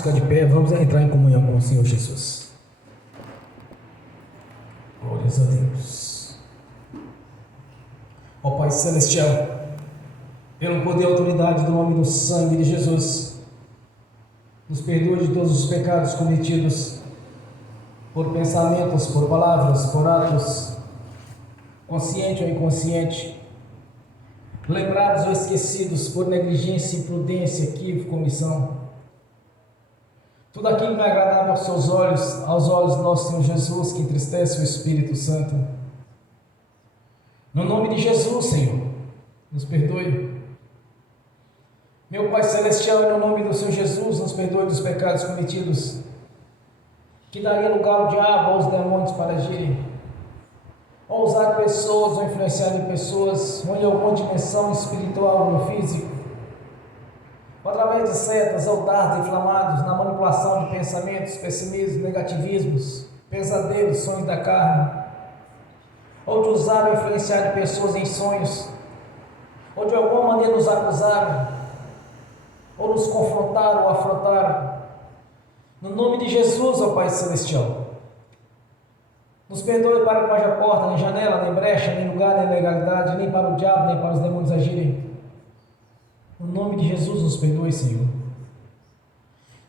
Ficar de pé, vamos entrar em comunhão com o Senhor Jesus. Glórias a Deus. Ó Pai Celestial, pelo poder e autoridade do nome do sangue de Jesus, nos perdoe de todos os pecados cometidos por pensamentos, por palavras, por atos, consciente ou inconsciente, lembrados ou esquecidos por negligência, imprudência, equívoco, omissão. Tudo aquilo que é agradável aos seus olhos, aos olhos do nosso Senhor Jesus, que entristece o Espírito Santo. No nome de Jesus, Senhor, nos perdoe. Meu Pai Celestial, no nome do Senhor Jesus, nos perdoe dos pecados cometidos, que daria lugar ao diabo, aos demônios para agirem, ou usar pessoas, ou influenciar em pessoas, ou em alguma dimensão espiritual ou física, ou através de setas ou dardos inflamados, na manipulação de pensamentos, pessimismos, negativismos, pesadelos, sonhos da carne, ou de usar ou influenciar pessoas em sonhos, ou de alguma maneira nos acusar, ou nos confrontar ou afrontar. No nome de Jesus, ó Pai Celestial, nos perdoe para que não haja porta, nem janela, nem brecha, nem lugar, nem legalidade, nem para o diabo, nem para os demônios agirem. No nome de Jesus, nos perdoe, Senhor.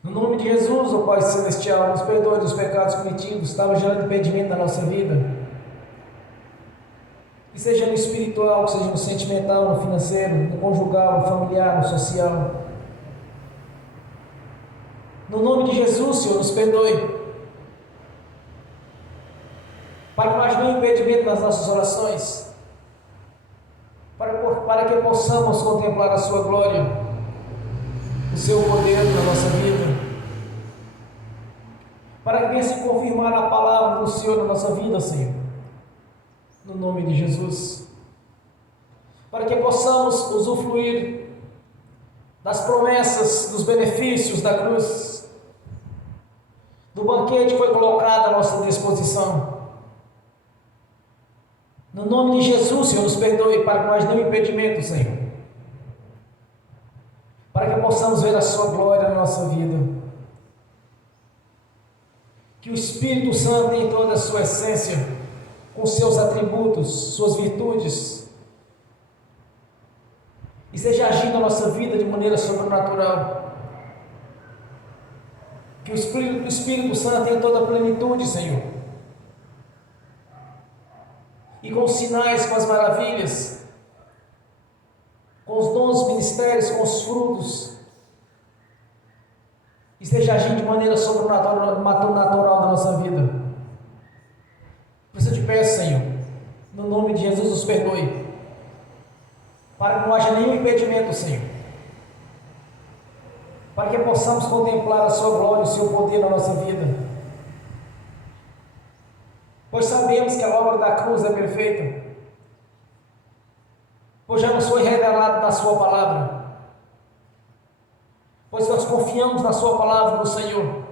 No nome de Jesus, ó Pai Celestial, nos perdoe dos pecados cometidos, estava gerando impedimento na nossa vida. Que seja no espiritual, que seja no sentimental, no financeiro, no conjugal, no familiar, no social. No nome de Jesus, Senhor, nos perdoe. Para que não haja nenhum impedimento nas nossas orações. Para que possamos contemplar a Sua glória, o Seu poder na nossa vida. Para que venha se confirmar a palavra do Senhor na nossa vida, Senhor. No nome de Jesus. Para que possamos usufruir das promessas, dos benefícios da cruz, do banquete que foi colocado à nossa disposição. No nome de Jesus, Senhor, nos perdoe para que não haja nenhum impedimento, Senhor. Para que possamos ver a Sua glória na nossa vida. Que o Espírito Santo, em toda a sua essência, com seus atributos, suas virtudes, esteja agindo na nossa vida de maneira sobrenatural. Que o Espírito Santo tenha toda a plenitude, Senhor. E com os sinais, com as maravilhas, com os dons, ministérios, com os frutos, esteja agindo de maneira sobrenatural na nossa vida. Por isso eu te peço, Senhor, no nome de Jesus, nos perdoe, para que não haja nenhum impedimento, Senhor, para que possamos contemplar a Sua glória, o Seu poder na nossa vida. Pois sabemos que a obra da cruz é perfeita, pois já nos foi revelado na Sua palavra, pois nós confiamos na Sua palavra do Senhor,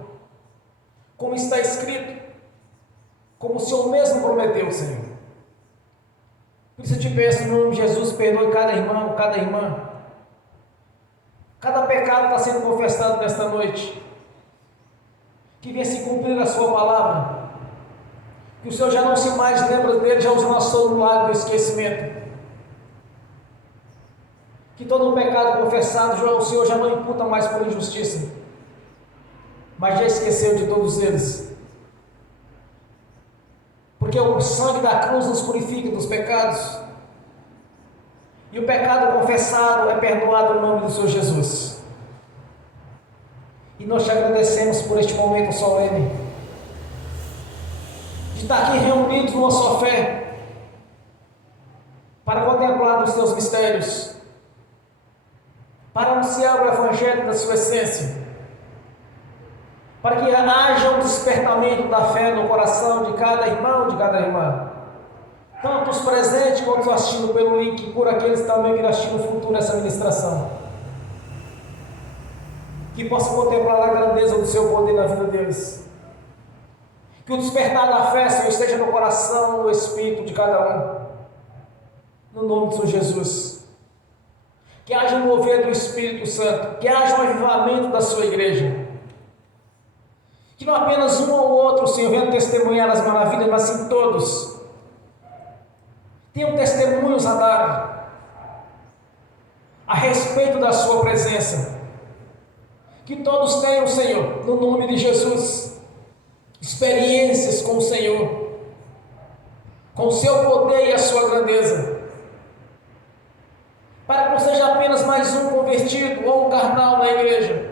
como está escrito, como o Senhor mesmo prometeu, Senhor. Por isso eu te peço, no nome de Jesus, perdoe cada irmão, cada irmã, cada pecado está sendo confessado nesta noite, que venha se cumprir a Sua palavra, que o Senhor já não se mais lembra dele, já os lançou no lago do esquecimento. Que todo o pecado confessado, o Senhor já não imputa mais por injustiça, mas já esqueceu de todos eles. Porque o sangue da cruz nos purifica dos pecados. E o pecado confessado é perdoado no nome do Senhor Jesus. E nós te agradecemos por este momento solene, de estar aqui reunidos numa só fé, para contemplar os Teus mistérios, para anunciar o Evangelho da Sua essência, para que haja um despertamento da fé no coração de cada irmão, de cada irmã, tanto os presentes quanto os assistindo pelo link, e por aqueles também que irão assistir no futuro essa ministração, que possam contemplar a grandeza do Seu poder na vida deles. Que o despertar da fé, Senhor, esteja no coração, no espírito de cada um, no nome do Senhor Jesus. Que haja um mover do Espírito Santo, que haja um avivamento da Sua igreja, Que não apenas um ou outro, Senhor, venha testemunhar as maravilhas, mas sim todos tenham testemunhos a dar a respeito da sua presença. Que todos tenham, Senhor, no nome de Jesus, experiências com o Senhor, com o seu poder e a sua grandeza, para que não seja apenas mais um convertido ou um carnal na igreja,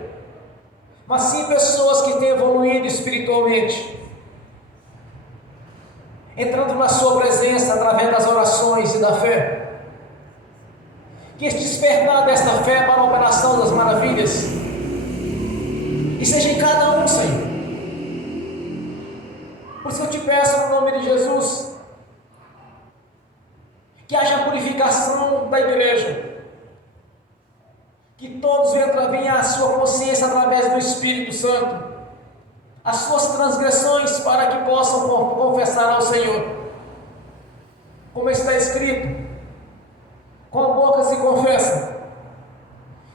mas sim pessoas que têm evoluído espiritualmente, entrando na sua presença através das orações e da fé. Que este despertar desta fé para a operação das maravilhas, e seja em cada um, Senhor. Por isso eu te peço no nome de Jesus, que haja purificação da igreja, que todos venham à sua consciência através do Espírito Santo, as suas transgressões, para que possam confessar ao Senhor, como está escrito: com a boca se confessa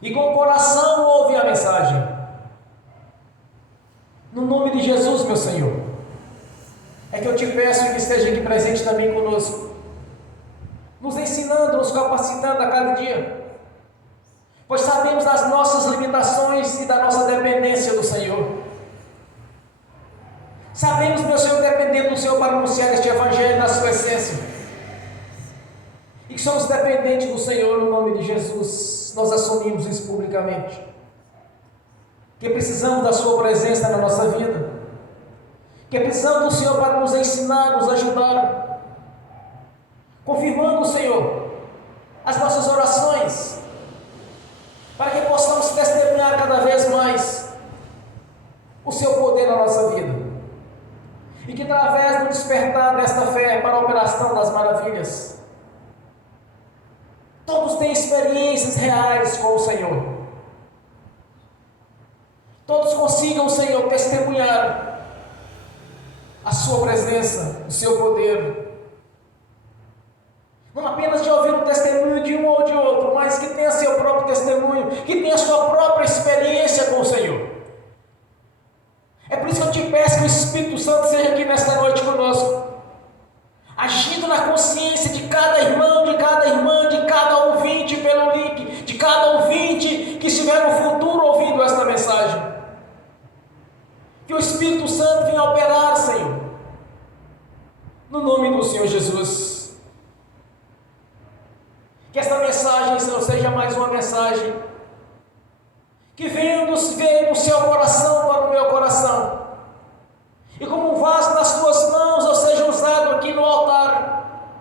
e com o coração ouve a mensagem. No nome de Jesus, meu Senhor, é que eu te peço que esteja aqui presente também conosco, nos ensinando, nos capacitando a cada dia, pois sabemos das nossas limitações e da nossa dependência do Senhor. Sabemos, meu Senhor, depender do Senhor para anunciar este Evangelho na sua essência, e que somos dependentes do Senhor. No nome de Jesus, nós assumimos isso publicamente, que precisamos da sua presença na nossa vida, que precisamos do Senhor para nos ensinar, nos ajudar, confirmando, Senhor, as nossas orações, para que possamos testemunhar cada vez mais o seu poder na nossa vida, e que através do despertar desta fé para a operação das maravilhas, todos têm experiências reais com o Senhor, todos consigam, Senhor, testemunhar a sua presença, o seu poder, não apenas de ouvir o testemunho de um ou de outro, mas que tenha seu próprio testemunho, que tenha sua própria experiência com o Senhor. É por isso que eu te peço que o Espírito Santo seja aqui nesta noite conosco, agindo na consciência de cada irmão, de cada irmã, de cada ouvinte pelo link, de cada ouvinte que estiver no futuro ouvindo esta mensagem. Que o Espírito Santo venha operar, Senhor, no nome do Senhor Jesus. Que esta mensagem, Senhor, seja mais uma mensagem que veio do seu coração para o meu coração, e como um vaso nas tuas mãos eu seja usado aqui no altar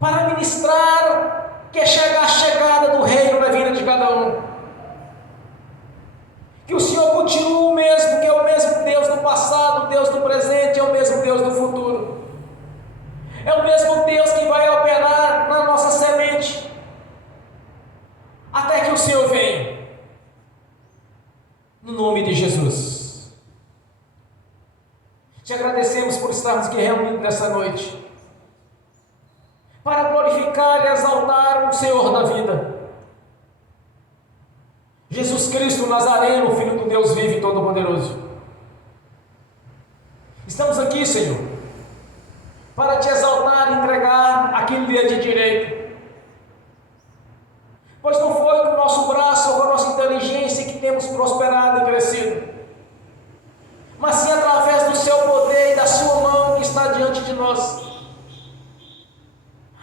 para ministrar que chega a chegada do reino na vida de cada um. Que o Senhor continue o mesmo, que é o mesmo Deus do passado, Deus do presente, é o mesmo Deus do futuro, é o mesmo Deus que vai operar na nossa semente até que o Senhor venha, no nome de Jesus. Te agradecemos por estarmos aqui reunidos nessa noite, para glorificar e exaltar o Senhor da vida, Jesus Cristo Nazareno, Filho do Deus vivo e Todo-Poderoso. Estamos aqui, Senhor, para te exaltar e entregar aquilo que é de direito, pois não foi com o nosso braço ou com a nossa inteligência que temos prosperado e crescido, mas sim através do seu poder e da sua mão que está diante de nós,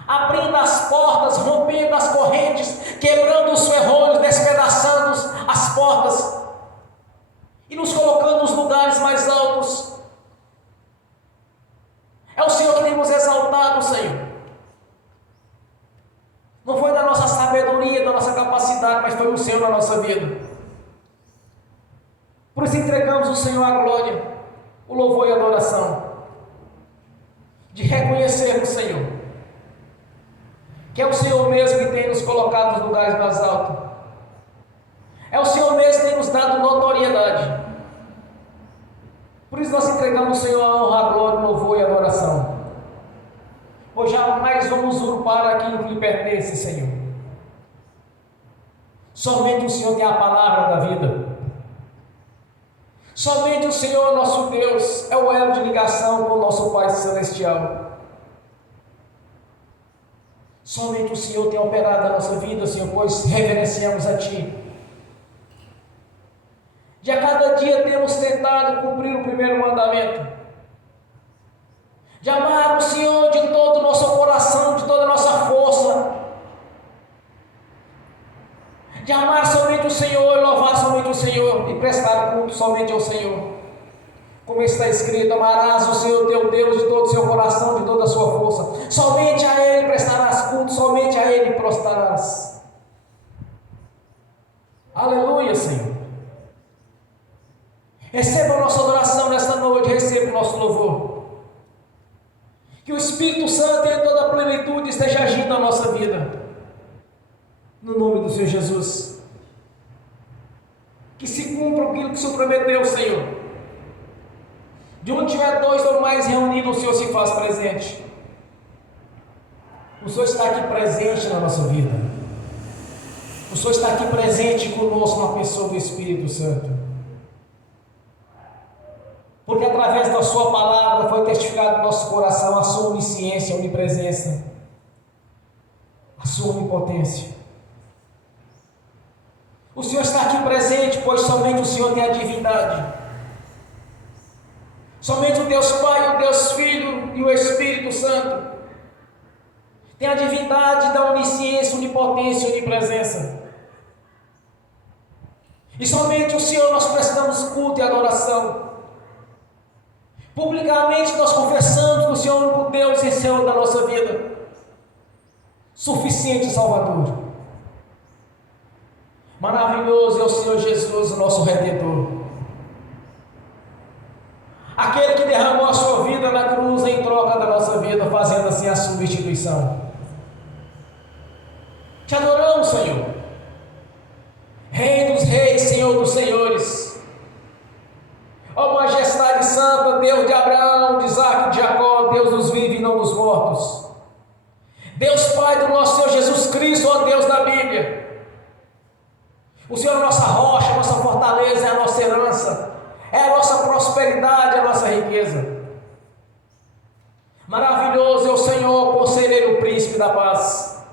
abrindo as portas, rompendo as correntes, quebrando os ferrolhos, despedaçando as portas e nos colocando nos lugares mais altos. É o Senhor que tem nos exaltado, Senhor. Não foi da nossa sabedoria, da nossa capacidade, mas foi o Senhor na nossa vida. Por isso entregamos ao Senhor a glória, o louvor e a adoração, de reconhecer o Senhor, que é o Senhor mesmo que tem nos colocado nos lugares mais altos, é o Senhor mesmo que tem nos dado notoriedade. Por isso nós entregamos ao Senhor a honra, a glória, o louvor e a adoração, pois jamais vamos usurpar aquilo que lhe pertence, Senhor. Somente o Senhor tem a palavra da vida, Somente o Senhor, nosso Deus, é o elo de ligação com o nosso Pai Celestial. Somente o Senhor tem operado a nossa vida, Senhor, pois reverenciamos a Ti. De a cada dia temos tentado cumprir o primeiro mandamento, de amar o Senhor de todo o nosso coração, de toda a nossa força, de amar somente o Senhor, e louvar somente o Senhor, e prestar culto somente ao Senhor. Como está escrito: amarás o Senhor teu Deus de todo o seu coração, de toda a sua força. Somente a Ele prestarás culto, somente a Ele prostrarás. Aleluia, Senhor. Receba a nossa adoração nesta noite, receba o nosso louvor. Que o Espírito Santo em toda a plenitude esteja agindo na nossa vida. No nome do Senhor Jesus. Que se cumpra aquilo que o Senhor prometeu, Senhor. De onde tiver dois ou mais reunidos, o Senhor se faz presente. O Senhor está aqui presente na nossa vida. O Senhor está aqui presente conosco na pessoa do Espírito Santo. Porque através da sua palavra foi testificado no nosso coração a sua onisciência, a onipresença, a sua onipotência. O Senhor está aqui presente, pois somente o Senhor tem a divindade. Somente o Deus Pai, o Deus Filho e o Espírito Santo tem a divindade da onisciência, onipotência e onipresença. E somente o Senhor nós prestamos culto e adoração. Publicamente nós confessamos que o Senhor é o único Deus e Senhor da nossa vida, suficiente Salvador. Maravilhoso é o Senhor Jesus, o nosso Redentor, aquele que derramou a sua vida na cruz em troca da nossa vida, fazendo assim a substituição. Te adoramos, Senhor, Rei dos reis, Senhor dos senhores. Ó majestade santa, Deus de Abraão, de Isaac, de Jacó, Deus dos vivos e não dos mortos. Deus Pai do nosso Senhor Jesus Cristo, ó Deus da Bíblia. O Senhor é a nossa rocha, a nossa fortaleza, é a nossa herança, é a nossa prosperidade, é a nossa riqueza. Maravilhoso é o Senhor, conselheiro, príncipe da paz.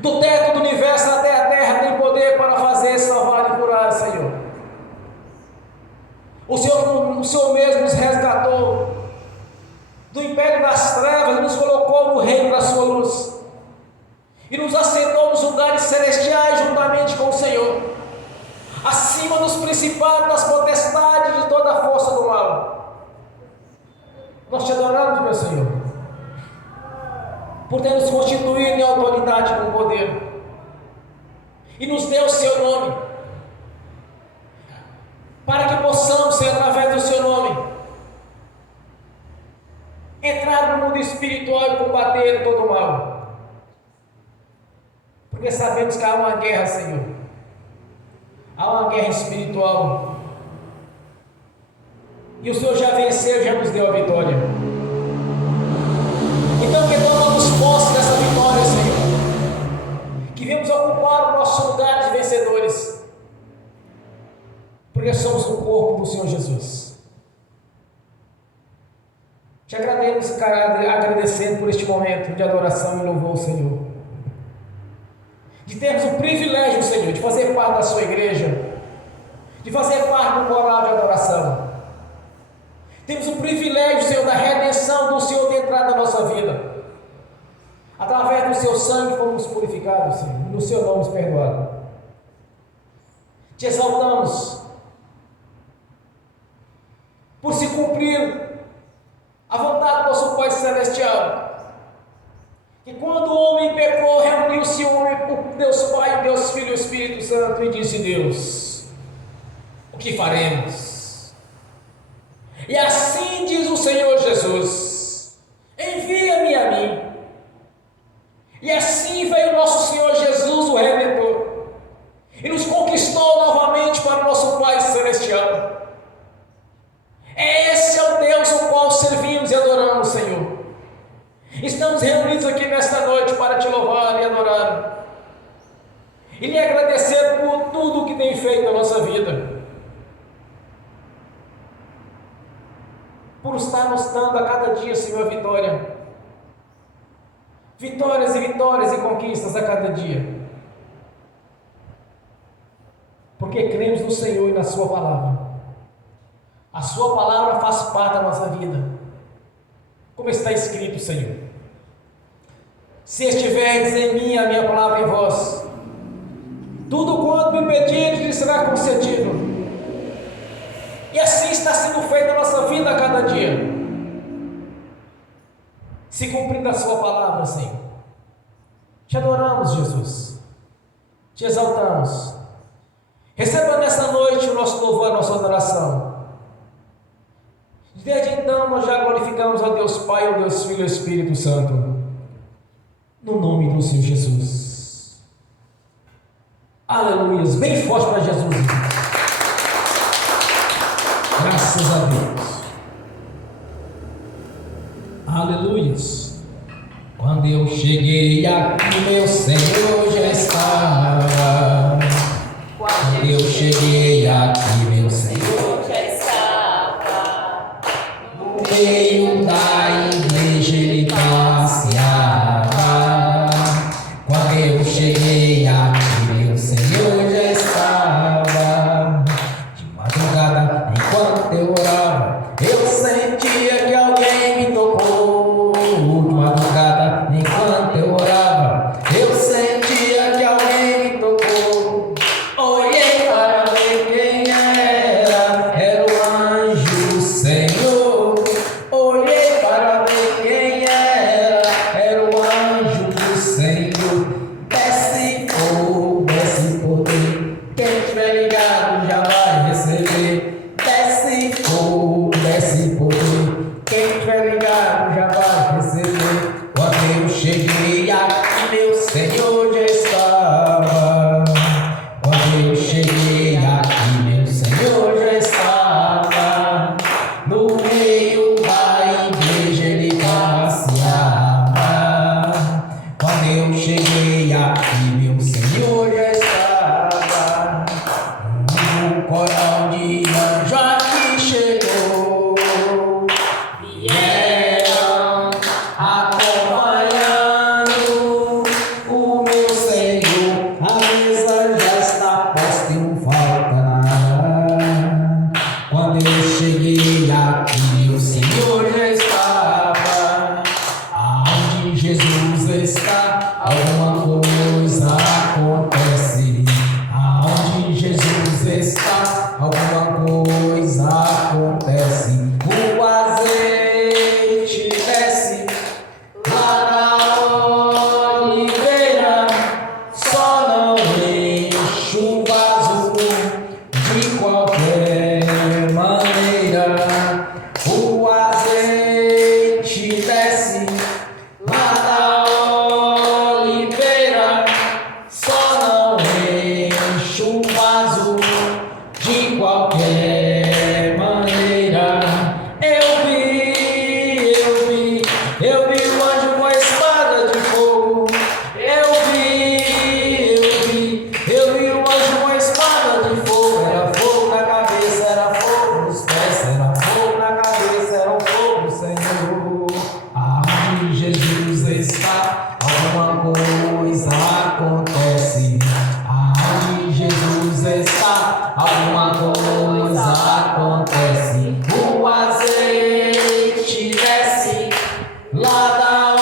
Do teto do universo até a terra tem poder para fazer, salvar e curar, Senhor. O Senhor mesmo nos resgatou do império das trevas, nos colocou no reino da sua luz e nos assentou nos lugares celestiais juntamente com o Senhor, acima dos principados, das potestades, de toda a força do mal. Nós te adoramos, meu Senhor, por ter nos constituído em autoridade com poder e nos deu o seu nome, para que possamos, Senhor, através do seu nome, entrar no mundo espiritual e combater todo o mal. Porque sabemos que há uma guerra, Senhor. Há uma guerra espiritual. E o Senhor já venceu, já nos deu a vitória. Então que tomamos posse dessa vitória, Senhor. Que viemos ocupar o nosso lugar de vencedores. Porque somos o corpo do Senhor Jesus. Te agradecendo por este momento de adoração e louvor ao Senhor. De termos o privilégio, Senhor, de fazer parte da sua igreja, de fazer parte do coral de adoração. Temos o privilégio, Senhor, da redenção do Senhor ter entrado na nossa vida. Através do seu sangue fomos purificados, Senhor, e no seu nome perdoados. Te exaltamos por se cumprir a vontade do nosso Pai Celestial, que quando o homem pecou, reuniu-se o Deus Pai, o Deus Filho e o Espírito Santo, e disse: Deus, o que faremos? E assim diz o Senhor Jesus: envia-me a mim. E assim veio o nosso Senhor Jesus, o Redentor, e nos conquistou novamente para o nosso Pai Celestial. Esse é o Deus ao qual servimos e adoramos, Senhor. Estamos reunidos aqui nesta noite para te louvar e adorar, e lhe agradecer por tudo o que tem feito na nossa vida. por estar nos dando a cada dia, Senhor, a vitória. Vitórias e vitórias e conquistas a cada dia. Porque cremos no Senhor e na Sua palavra. A Sua palavra faz parte da nossa vida. Como está escrito, Senhor: se estiverdes em mim, a minha palavra em vós, tudo quanto me pedirdes lhe será concedido. E assim está sendo feita a nossa vida a cada dia, se cumprindo a Sua palavra, Senhor. Te adoramos, Jesus. Te exaltamos. Receba nessa noite o nosso louvor, a nossa adoração. Desde então nós já glorificamos a Deus Pai, ao Deus Filho e ao Espírito Santo, no nome do Senhor Jesus. Aleluia. Bem forte para Jesus. Graças a Deus. Aleluia. Quando eu cheguei aqui, meu Senhor já estava. Quando eu cheguei aqui, meu Senhor já estava. No meio da igreja ele passeava. Quando eu cheguei aqui, meu Senhor já estava. De madrugada, enquanto eu orava, eu sentia que alguém me tocou. De madrugada, enquanto eu orava, eu sentia que alguém me tocou. Olhei para ver quem era o anjo do Senhor. Olhei para ver quem era o anjo do Senhor. Desce fogo, desce poder, quem tiver ligado já vai receber. Desce fogo, desce poder, quem tiver ligado já vai receber. Quando eu cheguei aqui, meu Senhor já estava. Quando eu cheguei aqui, meu Senhor já estava. No meio da igreja ele passeava. Quando eu cheguei aqui, meu Senhor já estava. Um coral de anjo aqui chegou. Vieram acompanhando o meu Senhor. A mesa já está posta e não falta nada. Quando eu cheguei aqui, meu Senhor já estava. Aonde Jesus está, alguma coisa acontece. Aonde Jesus está, alguma coisa acontece. O azeite desce lá na oliveira, só não enche o vaso de qualquer maneira. O azeite desce lá na oliveira, só não enche o vaso de qualquer maneira. Eu vi o anjo com a espada de fogo. Eu vi o anjo com a espada de fogo. Era fogo na cabeça, era fogo nos pés, era fogo na cabeça, era o fogo do Senhor. Aonde Jesus está, alguma coisa acontece. Aonde Jesus está, alguma coisa acontece. O azeite desce lá da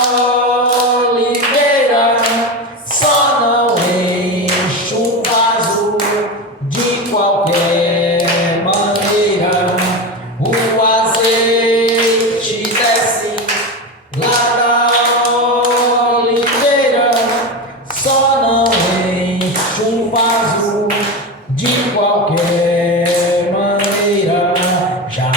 oliveira, só não enche o vaso de qualquer maneira. O azeite desce lá da oliveira, só não enche o vaso de qualquer maneira. Já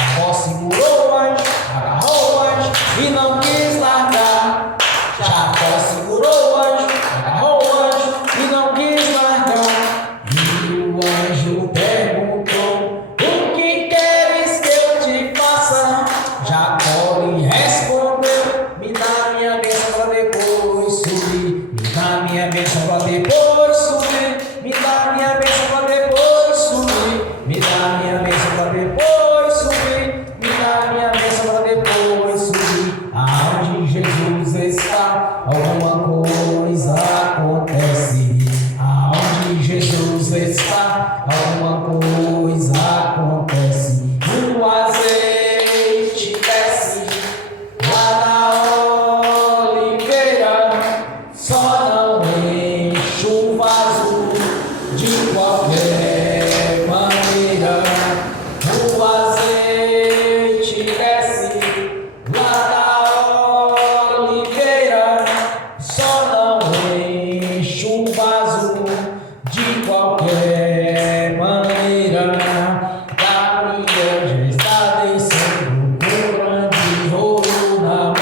Gabriel já está descendo com grande rolo na mão.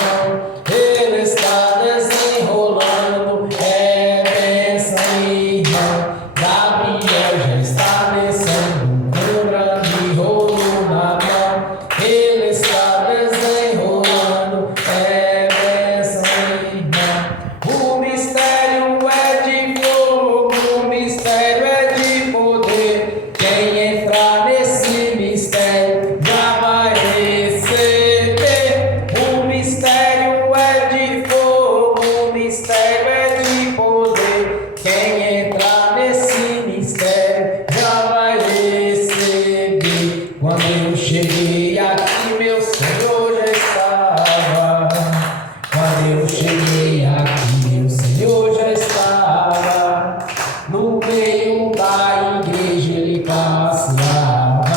Ele está desenrolando, é bênção, irmão. Gabriel já está descendo com grande rolo na mão. Ele está desenrolando, é bênção, irmão. O mistério é de fogo, o mistério é de poder. Quem entrar nesse mistério já vai receber. O mistério é de fogo, o mistério é de poder. Quem entrar nesse mistério já vai receber. Quando eu cheguei aqui, meu Senhor já estava. Quando eu cheguei aqui, meu Senhor já estava. No meio da igreja ele passeava.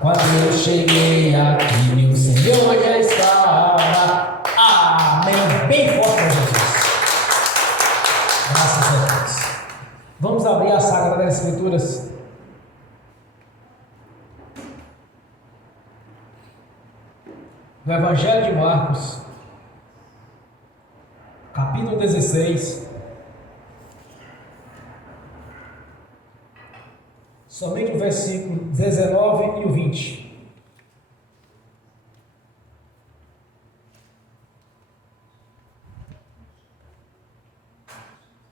Quando eu cheguei aqui, meu Senhor já estava. Amém. Bem forte para Jesus. Graças a Deus. Vamos abrir a Sagrada Escrituras. No Evangelho de Marcos, capítulo 16. Somente o versículo 19 e o 20.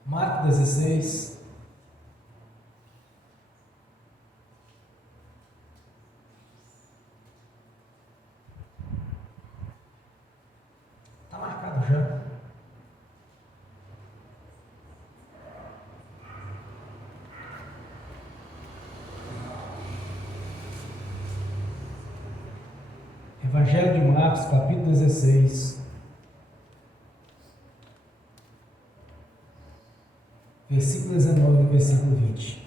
Marcos 16. Está marcado já. Evangelho de Marcos, capítulo 16, versículo 19 e versículo 20.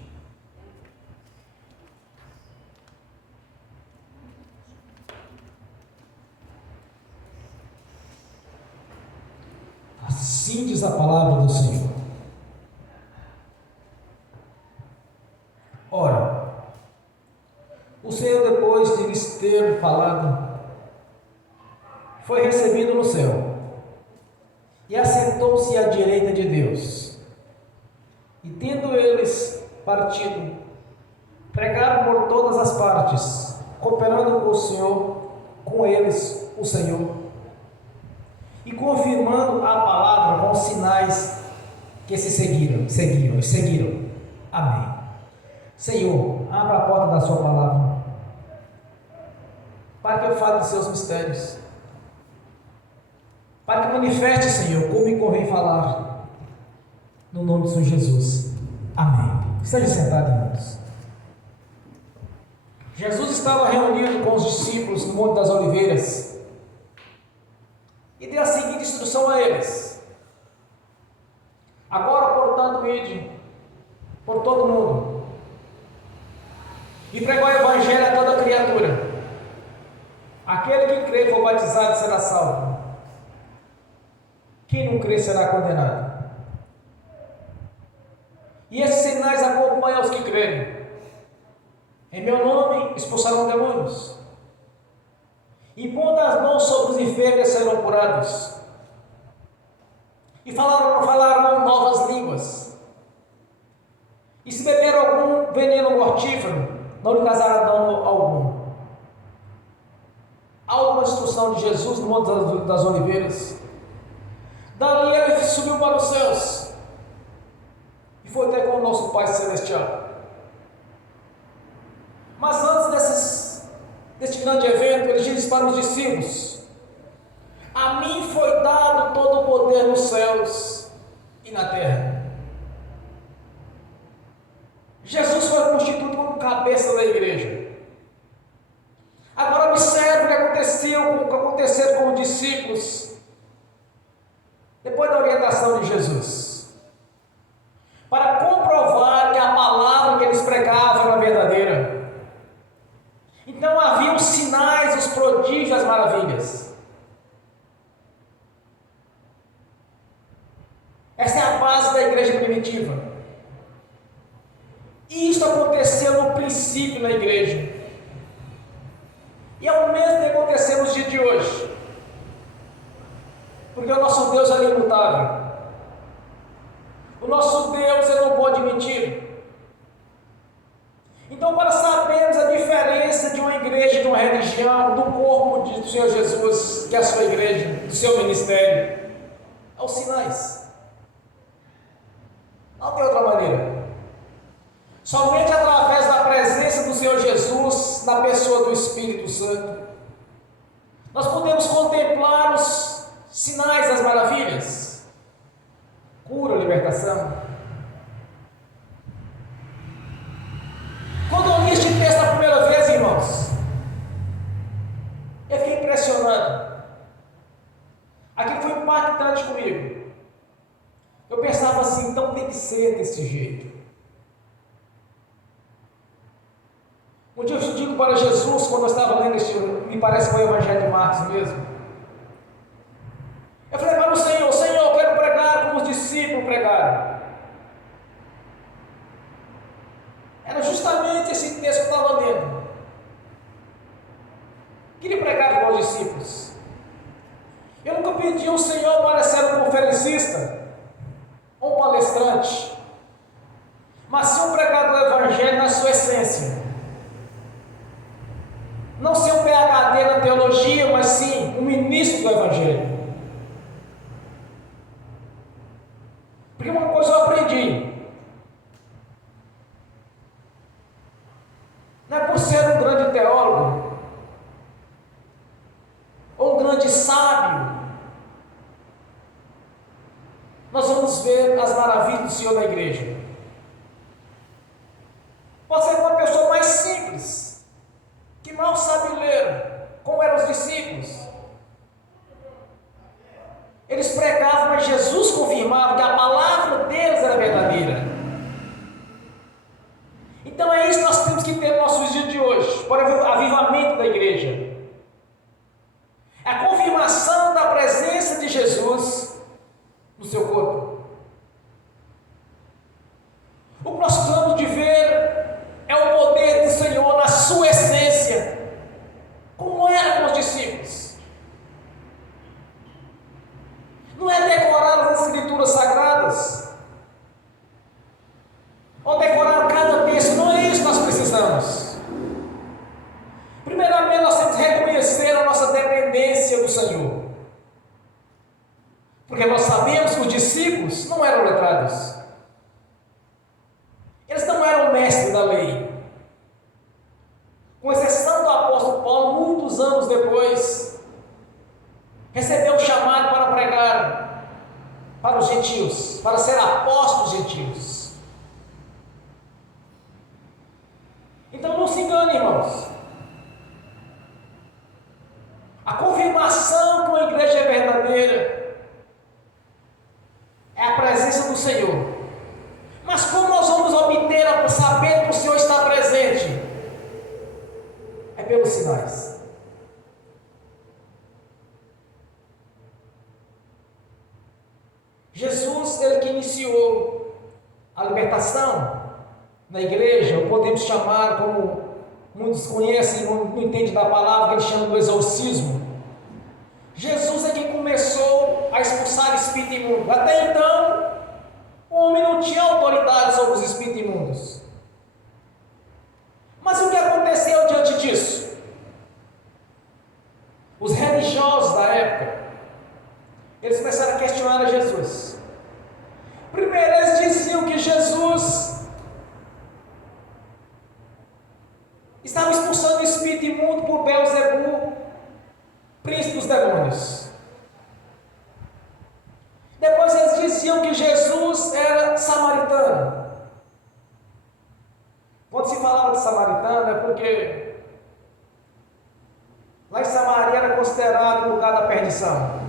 Assim diz a palavra do Senhor. Ora, o Senhor, depois de lhes ter falado, foi recebido no céu e assentou-se à direita de Deus. E tendo eles partido, pregaram por todas as partes, cooperando com o Senhor, com eles o Senhor, e confirmando a palavra com os sinais que se seguiram. Amém. Senhor, abra a porta da sua palavra, para que eu fale dos seus mistérios, para que manifeste, Senhor, como me convém falar, no nome de Senhor Jesus. Amém. Esteja sentado, irmãos. Jesus estava reunido com os discípulos no Monte das Oliveiras e deu a seguinte instrução a eles: agora, portanto, ide por todo mundo e pregou o evangelho a toda criatura. Aquele que crê e for batizado será salvo. Quem não crê será condenado. E esses sinais acompanham os que creem. Em meu nome expulsarão demônios. E pondo as mãos sobre os enfermos serão curados. E falarão novas línguas. E se beber algum veneno mortífero, não lhe causará dano algum. Há uma instrução de Jesus no Monte das Oliveiras. Dali ele subiu para os céus e foi até com o nosso Pai Celestial. Mas antes deste grande evento, ele disse para os discípulos: a mim foi dado todo o poder nos céus e na terra. Jesus foi constituído como cabeça da igreja. Agora observe o que aconteceu com os discípulos depois da orientação de Jesus, para comprovar que a palavra que eles pregavam era verdadeira. Então havia os sinais, os prodígios, as maravilhas. Essa é a base da igreja primitiva. E isso aconteceu no princípio na igreja. dias de hoje, porque o nosso Deus é imutável, o nosso Deus ele não pode mentir. Então, para sabermos a diferença de uma igreja, de uma religião, do corpo do Senhor Jesus, que é a sua igreja, do seu ministério, é os sinais. Não tem outra maneira. Somente através da presença do Senhor Jesus, na pessoa do Espírito Santo, nós podemos contemplar os sinais das maravilhas, cura, libertação. Quando eu li este texto a primeira vez, irmãos, eu fiquei impressionado. Aquilo foi impactante comigo. Eu pensava assim, então tem que ser desse jeito. Um dia eu digo para Jesus, quando eu estava lendo este, me parece que foi o Evangelho de Marcos mesmo. Eu falei para o Senhor, Senhor, eu quero pregar como os discípulos pregaram. Era justamente esse texto que eu estava lendo. Queria pregar igual os discípulos. Eu nunca pedi ao Senhor para ser um conferencista ou um palestrante, mas ser um pregador do Evangelho na sua essência. Não ser um PhD na teologia, mas sim um ministro do Evangelho. Porque uma coisa eu aprendi: não é por ser um grande teólogo ou um grande sábio nós vamos ver as maravilhas do Senhor na igreja. Pode ser uma pessoa mais simples, que mal sabe ler, como eram os discípulos. Eles pregavam, mas Jesus confirmava que a palavra deles era verdadeira. Então é isso que nós temos que ter no nosso dia de hoje, para o avivamento da igreja. É a confirmação da presença de Jesus no seu corpo. O que nós precisamos de ver é o poder do Senhor na sua essência, como era com os discípulos. Não é decorar as escrituras sagradas, ou decorar cada texto, não é isso que nós precisamos. Primeiramente, nós temos que reconhecer a nossa dependência do Senhor, porque nós sabemos que os discípulos não eram letrados, eles não eram mestres da lei, com exceção do apóstolo Paulo, muitos anos depois, recebeu o chamado para pregar para os gentios, para ser apóstolo dos gentios. Então não se engane, irmãos. A confirmação que uma igreja é verdadeira é a presença do Senhor. Mas como nós vamos obter a saber que o Senhor está presente? É pelos sinais. Jesus, ele que iniciou a libertação na igreja, ou podemos chamar, como muitos conhecem, não entendem da palavra, que eles chamam do exorcismo. Jesus é quem começou a expulsar espírito imundo. Até então, o homem não tinha autoridade sobre os espíritos imundos. Mas o que aconteceu diante disso? Os religiosos da época, eles começaram a questionar a Jesus. Primeiro, eles diziam que Jesus estava expulsando o espírito imundo por Beelzebul, príncipe dos demônios. Depois eles diziam que Jesus era samaritano. Quando se falava de samaritano, é porque lá em Samaria era considerado o lugar da perdição.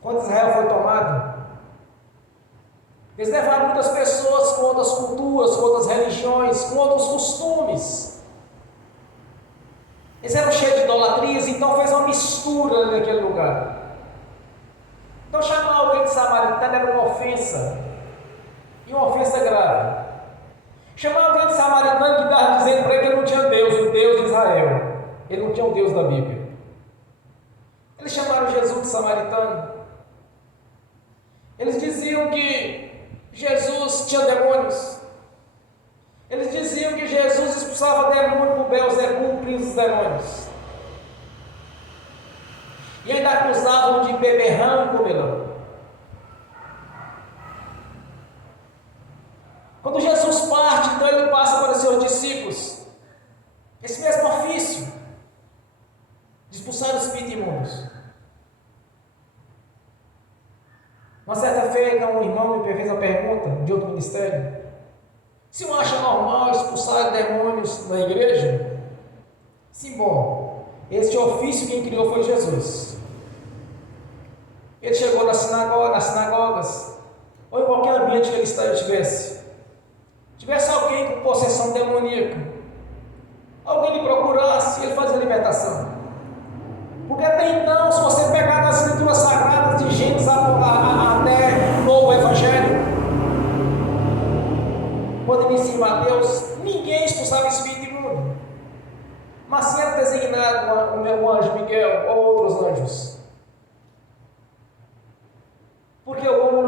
Quando Israel foi tomado, eles levaram muitas pessoas com outras culturas, com outras religiões, com outros costumes. Eles eram cheios de idolatrias, então fez uma mistura naquele lugar. Então chamar alguém de samaritano era uma ofensa, e uma ofensa grave. Chamar alguém de samaritano que estava dizendo para ele que ele não tinha Deus, o Deus de Israel. Ele não tinha judeus da Bíblia. Eles chamaram Jesus de samaritano. Eles diziam que Jesus tinha demônios. Eles diziam que Jesus expulsava demônio por Beelzebul, príncipe dos demônios. E ainda acusavam de beberrão e comelão. Quando Jesus parte, então ele passa para os seus discípulos esse mesmo ofício de expulsar os espíritos imundos. Uma certa feita, um irmão me fez uma pergunta de outro ministério: se eu acho normal expulsar demônios na igreja? Sim, bom, esse ofício quem criou foi Jesus. Ele chegou nas sinagogas, ou em qualquer ambiente que ele tivesse alguém com possessão demoníaca, alguém lhe procurasse, ele fazia libertação. Porque até então, se você pegar nas escrituras sagradas de Gênesis até o Novo Evangelho, quando inicia Mateus, ninguém expulsava espírito imundo, mas sim era designado o meu anjo Miguel ou outros anjos. Porque o homem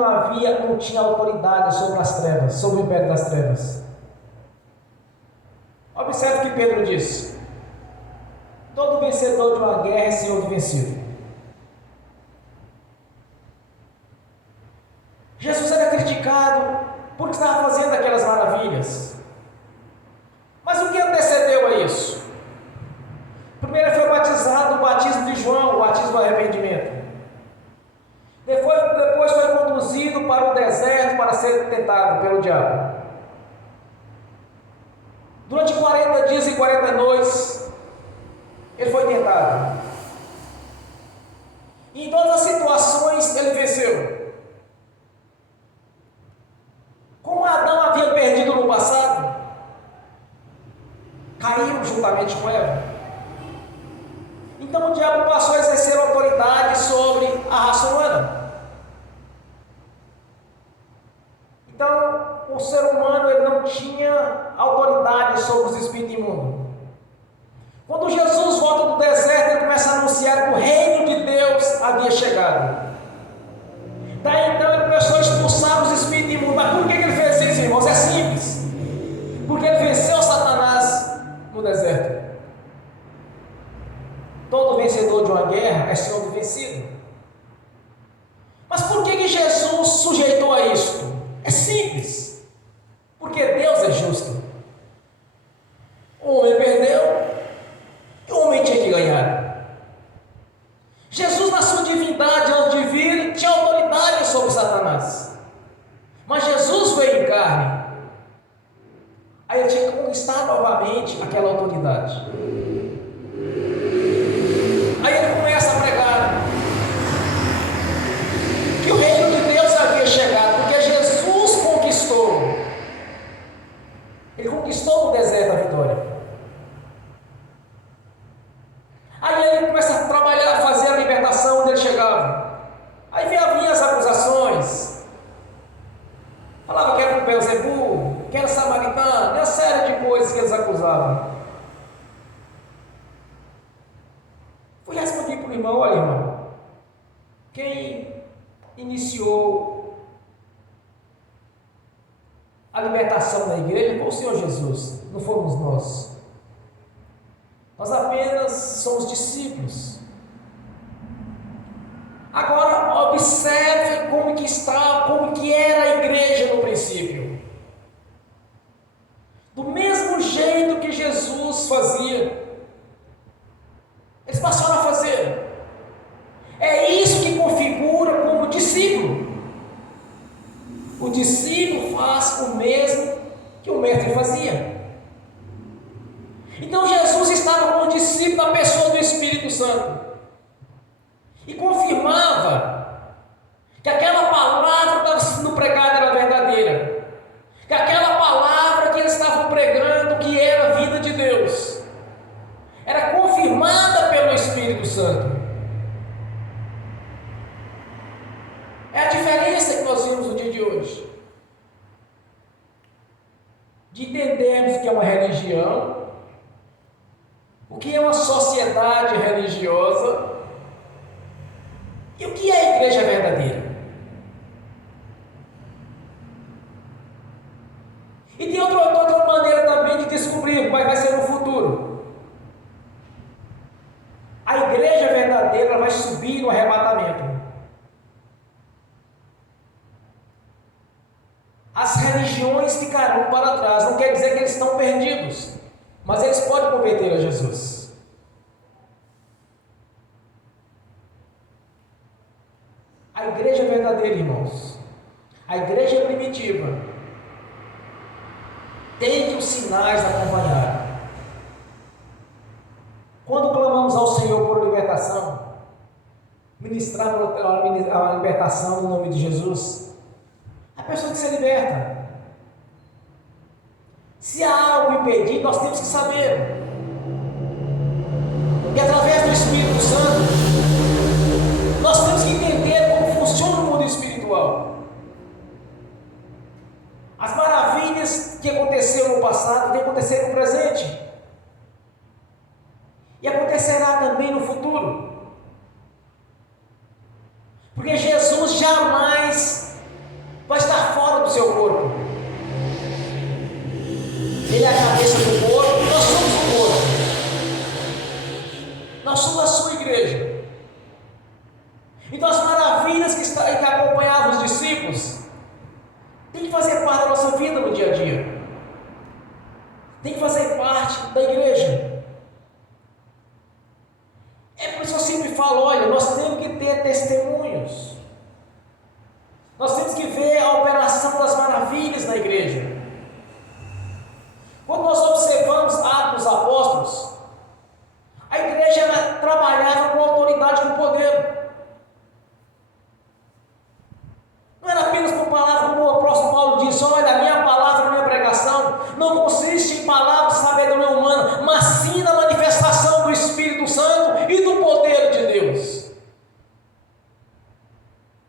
não tinha autoridade sobre as trevas, sobre o império das trevas. Observe o que Pedro disse: todo vencedor de uma guerra é senhor do vencido. Jesus era criticado porque estava fazendo aquelas maravilhas. Mas o que antecedeu a isso? Primeiro ele foi batizado, o batismo de João, o batismo do arrependimento. Depois foi conduzido para o deserto para ser tentado pelo diabo. Durante 40 dias e 40 noites, ele foi tentado. E em todas as situações ele venceu. Como Adão havia perdido no passado, caiu juntamente com Eva. Então o diabo passou a exercer autoridade sobre a raça humana. Então o ser humano ele não tinha autoridade sobre os espíritos imundos. Quando Jesus volta do deserto, ele começa a anunciar que o reino de Deus havia chegado. Daí então ele começou a expulsar os espíritos imundos. Mas por que ele fez isso, irmãos? É simples. Porque ele venceu Satanás no deserto. Todo vencedor de uma guerra é senhor do vencido. Mas por que Jesus sujeitou a isto? É simples. Porque Deus é justo. O homem perdeu e o homem tinha que ganhar. Jesus, na sua divindade, antes de vir, tinha autoridade sobre Satanás. Mas Jesus veio em carne. Aí ele tinha que conquistar novamente aquela autoridade. Aí ele começa a pregar que o reino de Deus havia chegado, porque Jesus conquistou. Ele conquistou no deserto a vitória. Aí ele começa a trabalhar, a fazer a libertação onde ele chegava. Aí vinham as acusações. Falava que era com Beelzebul, que era samaritano, e uma série de coisas que eles acusavam. Fui responder para o irmão: olha, irmão, quem iniciou a libertação da igreja foi o Senhor Jesus, não fomos nós. Nós apenas somos discípulos. Agora observe como que era a igreja no princípio. Do mesmo jeito que Jesus fazia, eles passaram a fazer. É isso que configura como discípulo. O discípulo faz o mesmo que o mestre fazia. Então Jesus estava como discípulo da pessoa do Espírito Santo e confirmava que aquela palavra que estava sendo pregada era verdadeira, que aquela palavra que eles estavam pregando, que era a vida de Deus, era confirmada pelo Espírito Santo. É a diferença que nós vimos no dia de hoje, de entendermos que é uma religião, o que é uma sociedade religiosa e o que é a igreja verdadeira. E tem outra maneira também de descobrir, mas vai ser no futuro. A igreja verdadeira vai subir no arrebatamento. As religiões ficarão para trás. Não quer dizer que eles estão perdidos, mas eles podem converter a Jesus. A igreja verdadeira, irmãos, a igreja primitiva, tem que os sinais acompanhar. Quando clamamos ao Senhor por libertação, ministramos a libertação no nome de Jesus, a pessoa que se liberta. Se há algo impedido, nós temos que saber. E através do Espírito Santo, nós temos que entender como funciona o mundo espiritual. As maravilhas que aconteceram no passado, que aconteceram no presente. E acontecerá também no futuro. Porque Jesus jamais vai estar fora do seu corpo. Ele é a cabeça do corpo, nós somos o corpo. Nós somos a sua igreja. Então as maravilhas que acompanhavam os discípulos tem que fazer parte da nossa vida no dia a dia. Tem que fazer parte da igreja. É por isso que eu sempre falo, olha, nós temos que ter testemunhos. Nós temos que ver a operação das maravilhas na igreja. Quando nós observamos Atos dos Apóstolos, a igreja ela trabalhava com autoridade e com poder. Não era apenas por palavra, como o apóstolo Paulo disse, olha, a minha palavra, a minha pregação, não consiste em palavras de sabedoria humana, mas sim na manifestação do Espírito Santo e do poder de Deus.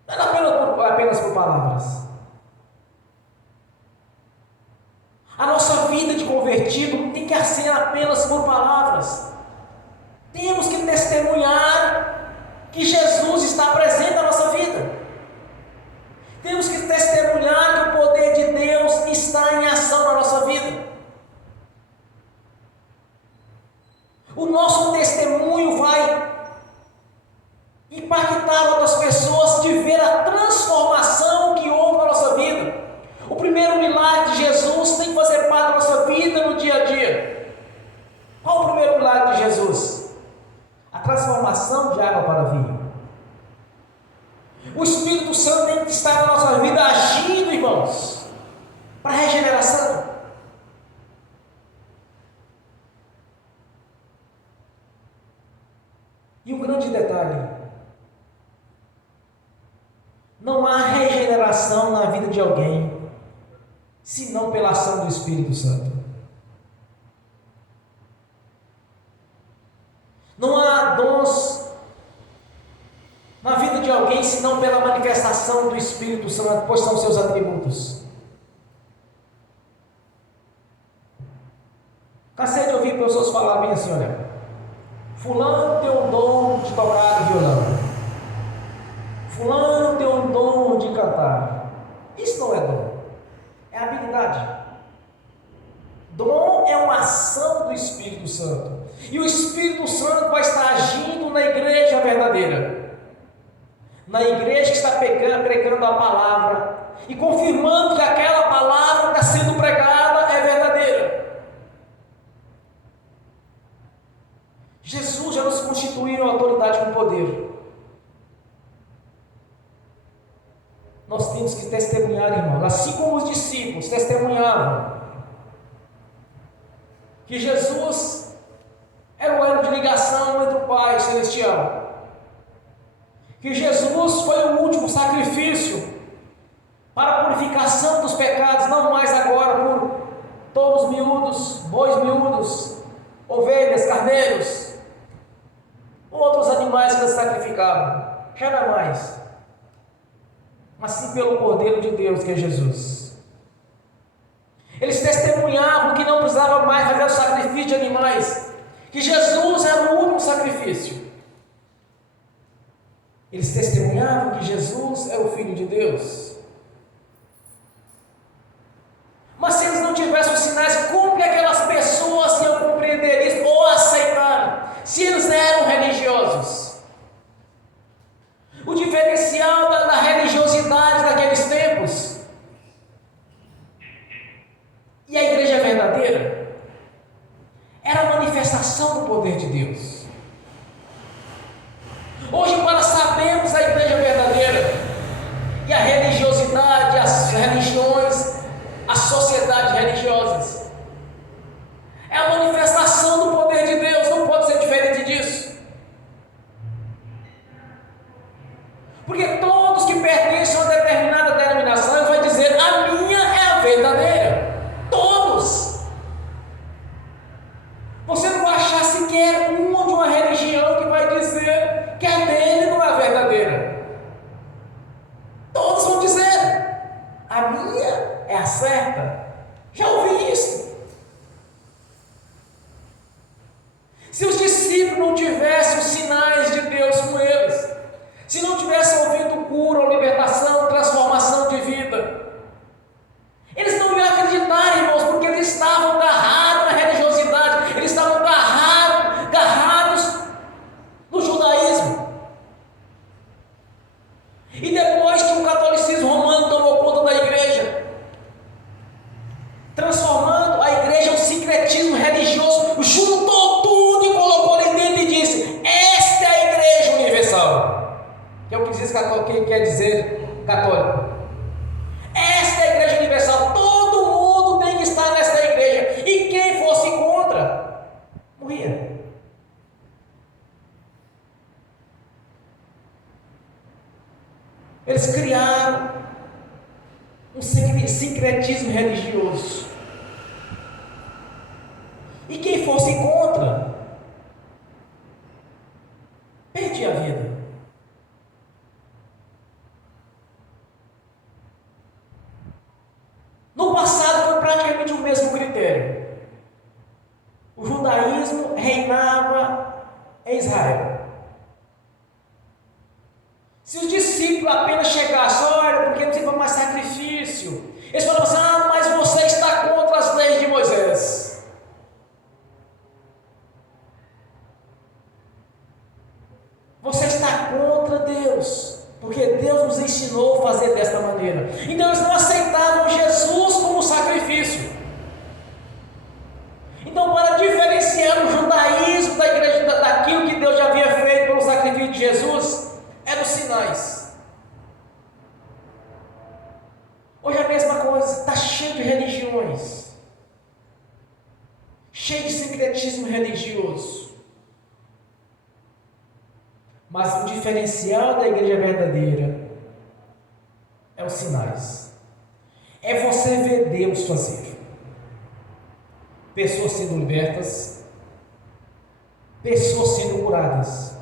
Não era apenas por palavras. A nossa vida de convertido não tem que ser apenas por palavras. Temos que testemunhar que Jesus está presente na nossa vida. Temos que testemunhar que o poder de Deus está em ação na nossa vida. O nosso testemunho vai impactar outras pessoas de ver a transformação que houve na nossa vida. O primeiro milagre de Jesus tem que fazer parte da nossa vida no dia a dia. Qual o primeiro milagre de Jesus? A transformação de água para vinho. O Espírito Santo tem que estar na nossa vida agindo, irmãos, para a regeneração. E um grande detalhe: não há regeneração na vida de alguém, senão pela ação do Espírito Santo. Não há dons na vida de alguém, senão pela manifestação do Espírito Santo, pois são seus atributos. Cansei de ouvir pessoas falar bem assim, olha, fulano tem um dom de tocar violão, fulano tem um dom de cantar. Isso não é dom, é habilidade. Dom é uma ação do Espírito Santo, e o Espírito Santo vai estar agindo na igreja verdadeira, na igreja que está pregando a palavra e confirmando que aquela palavra que está sendo pregada é verdadeira. Jesus já nos constituiu em autoridade com poder. Nós temos que testemunhar, irmãos, assim como os discípulos testemunhavam que Jesus era o elo de ligação entre o Pai Celestial, que Jesus foi o último sacrifício para a purificação dos pecados, não mais agora por touros miúdos, bois miúdos, ovelhas, carneiros, outros animais que eles sacrificavam, já não mais, mas sim pelo Cordeiro de Deus, que é Jesus. Eles testemunhavam que não precisava mais fazer o sacrifício de animais, que Jesus era o último sacrifício. Eles testemunhavam que Jesus é o Filho de Deus. Mas se eles não tivessem os sinais, como que aquelas pessoas iam compreender isso ou aceitar? Se eles eram religiosos. O diferencial da religiosidade daqueles tempos e a igreja verdadeira era a manifestação do poder de Deus. Hoje, para sabermos a igreja verdadeira e a religiosidade, as religiões, as sociedades religiosas, é a manifestação do poder de Deus, não pode ser diferente disso. Porque todos que pertencem a uma determinada denominação vai dizer: a minha é a verdadeira. Todos. Você não vai achar sequer um de uma religião que vai dizer que a dele não é verdadeira. Todos vão dizer: a minha é a certa. Já ouvi isso. Se os discípulos não tivessem os sinais de Deus com eles, se não tivessem ouvido cura ou libertação, transformação de vida, eles não iam acreditar, irmãos, porque eles estavam agarrados na religiosidade, eles estavam agarrados no judaísmo. E depois que o catolicismo romano tomou conta da igreja, transformando a igreja em um sincretismo religioso, juntou tudo e colocou ali dentro e disse: esta é a igreja universal. Que é o que diz católico, que quer dizer católico. Esta é a igreja universal, todo mundo tem que estar nesta igreja, e quem fosse contra, morria. Eles criaram um sincretismo religioso, e quem fosse contra, perdia a vida. No passado foi praticamente o mesmo critério. O judaísmo reinava em Israel. Se os discípulos apenas chegassem: olha, porque não tem mais sacrifício, eles falavam assim: ah, mas você está contra as leis de Moisés. Você está contra Deus, porque Deus nos ensinou a fazer desta maneira. Então eles não aceitavam Jesus como sacrifício. Então, para diferenciar o judaísmo da igreja daquilo que Deus já havia feito pelo sacrifício de Jesus, é dos sinais. Hoje é a mesma coisa, está cheio de religiões, cheio de sincretismo religioso. Mas o diferencial da igreja verdadeira é os sinais. É você ver Deus fazer. Pessoas sendo libertas, pessoas sendo curadas.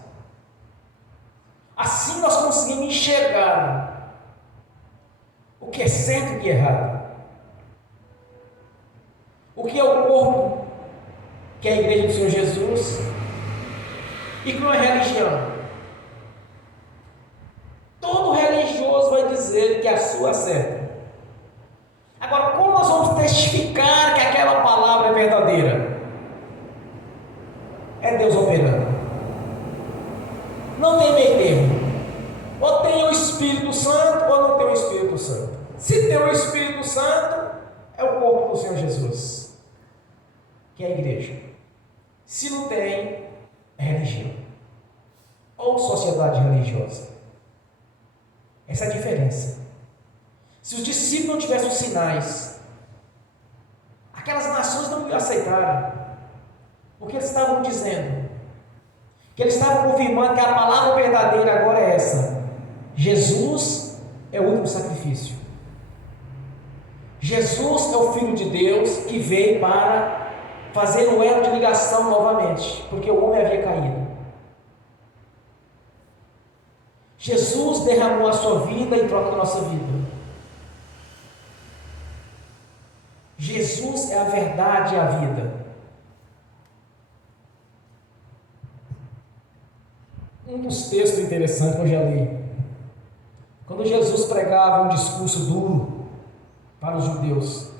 Assim nós conseguimos enxergar o que é certo e o que é errado. O que é o corpo, que é a igreja do Senhor Jesus, e que não é religião. Todo religioso vai dizer que a sua é certa. Agora, como nós vamos testificar que aquela palavra é verdadeira? É Deus operando. Não tem meio termo. Ou tem o Espírito Santo ou não tem o Espírito Santo. Se tem o Espírito Santo, é o corpo do Senhor Jesus, que é a igreja. Se não tem, é religião ou sociedade religiosa. Essa é a diferença. Se os discípulos não tivessem os sinais, aquelas nações não iam aceitar, porque eles estavam dizendo, que eles estavam confirmando que a palavra verdadeira agora é essa: Jesus é o último sacrifício. Jesus é o Filho de Deus que veio para fazer um elo de ligação novamente, porque o homem havia caído. Jesus derramou a sua vida em troca da nossa vida. Jesus é a verdade e a vida. Um dos textos interessantes que eu já li, quando Jesus pregava um discurso duro para os judeus,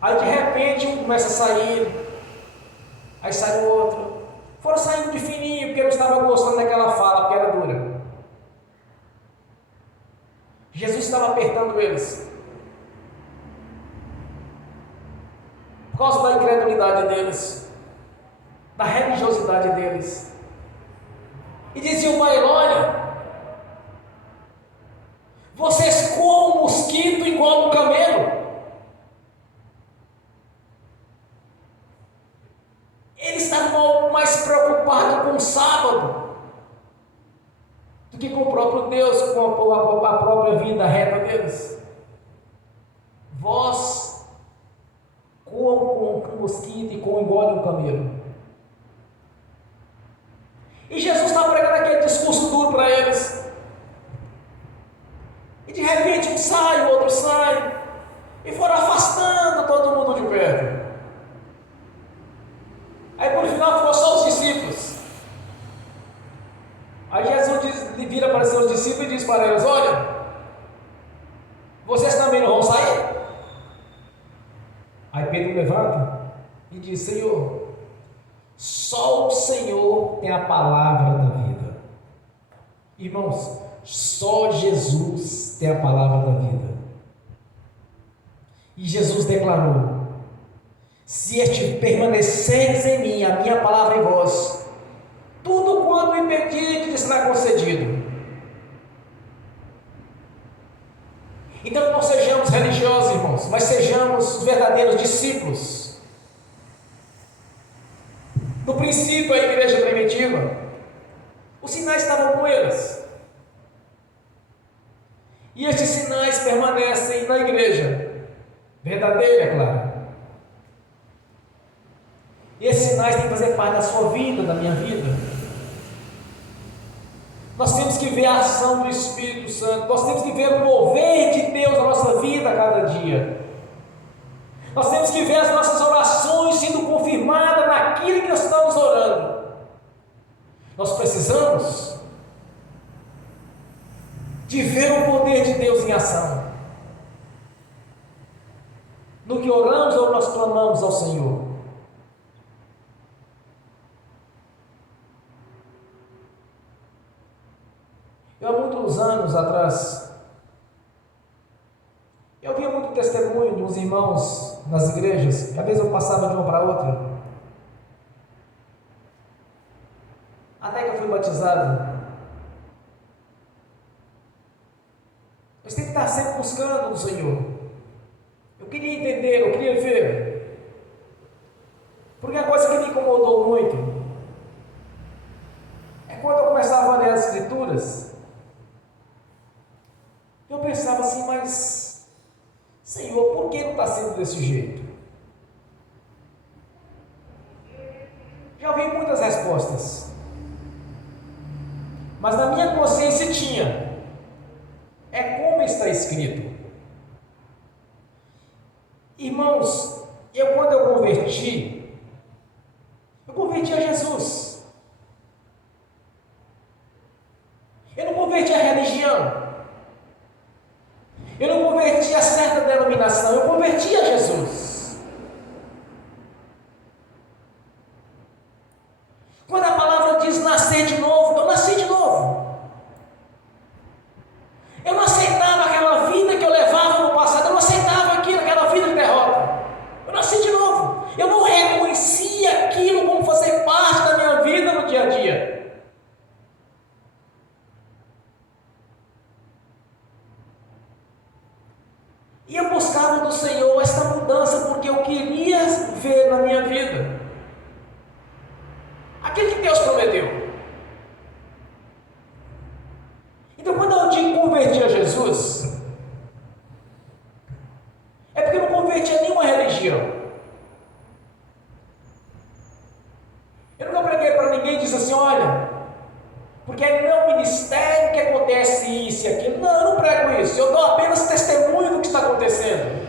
aí de repente um começa a sair, aí sai o outro, foram saindo de fininho, porque não estava gostando daquela fala, porque era dura. Jesus estava apertando eles, por causa da incredulidade deles, da religiosidade deles, e dizia para ele: olha, vocês comem mosquito igual um camelo. Eles estavam mais preocupados com o sábado do que com o próprio Deus, com a própria vida reta deles. Vós comem com mosquito e com engole um camelo. E Jesus está pregando aquele discurso duro para eles. E de repente um sai, o outro sai, e foram afastando todo mundo de perto. Aí por final ficou só os discípulos. Aí Jesus vira para seus discípulos e diz para eles: olha, vocês também não vão sair? Aí Pedro levanta e diz: Senhor, só o Senhor tem a palavra da vida. Irmãos, só Jesus tem a palavra da vida. E Jesus declarou: se permaneceres em mim, a minha palavra em vós, tudo quanto me pedirdes lhe será concedido. Então não sejamos religiosos, irmãos, mas sejamos verdadeiros discípulos. No princípio, a igreja primitiva, os sinais estavam com eles, e estes sinais permanecem na igreja verdadeira, é claro. E esses sinais têm que fazer parte da sua vida, da minha vida. Nós temos que ver a ação do Espírito Santo, nós temos que ver o mover de Deus na nossa vida a cada dia. Nós temos que ver as nossas orações sendo confirmadas naquilo que nós estamos orando. Nós precisamos de ver o poder de Deus em ação. No que oramos ou nós clamamos ao Senhor. Eu, há muitos anos atrás, eu via muito testemunho de uns irmãos nas igrejas, às vezes eu passava de uma para outra, até que eu fui batizado. Mas tem que estar sempre buscando o Senhor. Eu queria entender, eu queria ver, porque a coisa que me incomodou muito é quando eu começava a ler as Escrituras. Eu pensava assim: mas Senhor, por que não está sendo desse jeito? Já ouvi muitas respostas, mas na minha consciência tinha: é como está escrito. Irmãos, quando eu converti a Jesus. Eu não converti a religião. Eu não converti a certa denominação, eu converti a Jesus. Quando a palavra diz nascer de novo, eu nasci de novo. Eu não aceitava aquela vida que eu levava no passado, eu não aceitava aquela vida de derrota. Eu nasci de novo. Eu não reconhecia aquilo como fazer parte da minha vida no dia a dia. E eu buscava do Senhor esta mudança, porque eu queria ver na minha vida aquilo que Deus prometeu. Então, quando eu digo converti a Jesus, é porque eu não converti a nenhuma religião. Eu nunca preguei para ninguém e disse assim: olha, porque é no meu ministério que acontece isso e aquilo. Não, eu não prego isso. Eu dou apenas testemunho do que está acontecendo.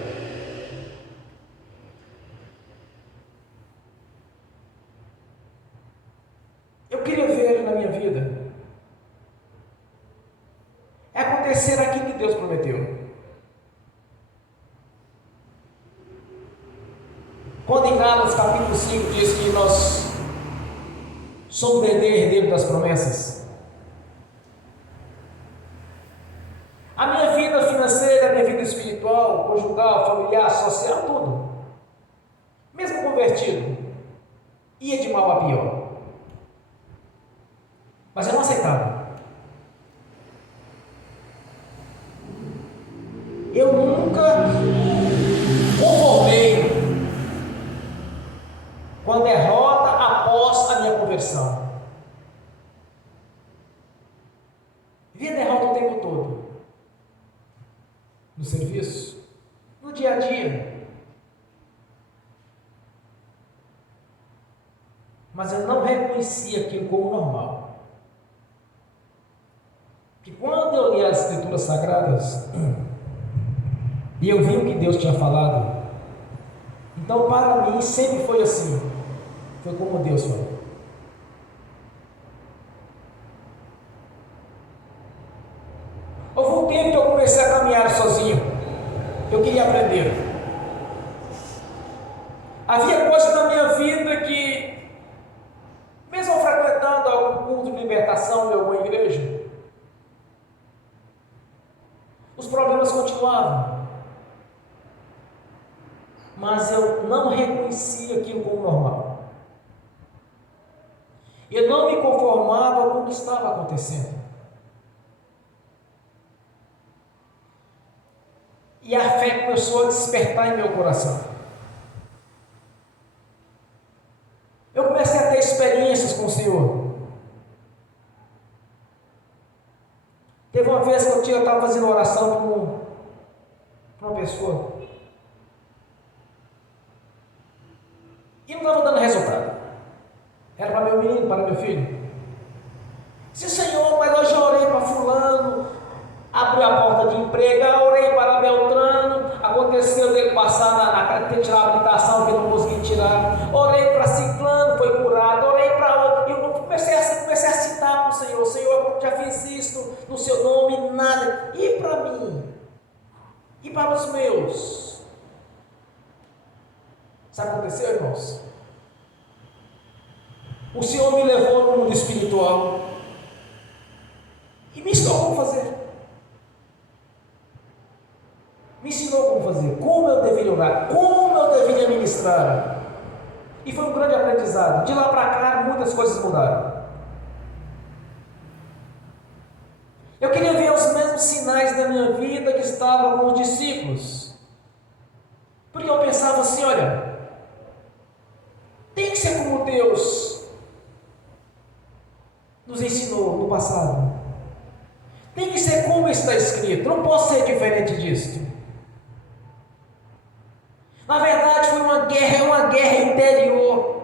Eu queria ver na minha vida é acontecer aquilo que Deus prometeu. Quando em Gálatas capítulo 5 diz que nós somos herdeiro das promessas, a minha vida financeira, a minha vida espiritual, conjugal, familiar, social, tudo, mesmo convertido, ia de mal a pior. Mas eu não aceitava. Eu nunca conformei com a derrota após a minha conversão. Via derrota o tempo todo. No serviço, no dia a dia. Mas eu não reconhecia aquilo como normal. Que quando eu li as Escrituras Sagradas e eu vi o que Deus tinha falado, então para mim sempre foi assim. Foi como Deus falou. Houve um tempo que eu comecei a caminhar sozinho. Eu queria aprender. Havia coisas na minha vida que, mesmo frequentando algum culto de libertação de alguma igreja, os problemas continuavam. Mas eu não reconhecia aquilo como normal. Eu não me conformava com o que estava acontecendo. E a fé começou a despertar em meu coração. Eu comecei a ter experiências com o Senhor. Teve uma vez que eu estava fazendo oração para uma pessoa e não estava dando resultado. Era para meu menino, para meu filho. Disse: Senhor, mas eu já orei para fulano, abriu a porta de emprego, eu orei para Beltrano, aconteceu dele passar ter tirado a habilitação que eu não consegui tirar, orei para Ciclano, foi curado, orei para outro, eu comecei a citar para o Senhor: Senhor, eu já fiz isso no seu nome, nada. E para mim? E para os meus? Sabe o que aconteceu, irmãos? O Senhor me levou no mundo espiritual e me ensinou como fazer. Me ensinou como fazer, como eu deveria orar, como eu deveria ministrar. E foi um grande aprendizado. De lá para cá, muitas coisas mudaram. Eu queria ver os mesmos sinais da minha vida que estavam com os discípulos. Porque eu pensava assim: olha, tem que ser como Deus nos ensinou no passado. Tem que ser como está escrito. Não posso ser diferente disso. Na verdade, foi uma guerra interior.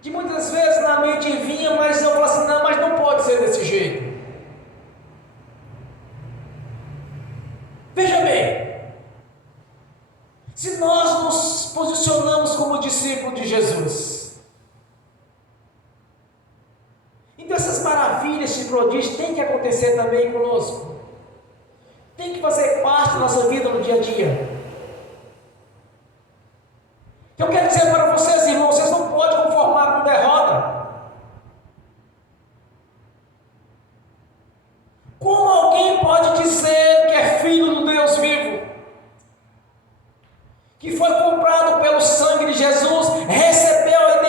De muitas vezes na mente vinha, mas eu falava assim: não, mas não pode ser desse jeito. Veja bem, se nós nos posicionamos como discípulos de Jesus, então essas maravilhas, esses prodígios têm que acontecer também conosco. Tem que fazer parte da nossa vida no dia a dia. Eu quero dizer para vocês, irmãos, vocês não podem conformar com derrota. Como alguém pode dizer que é filho do Deus vivo, que foi comprado pelo sangue de Jesus, recebeu a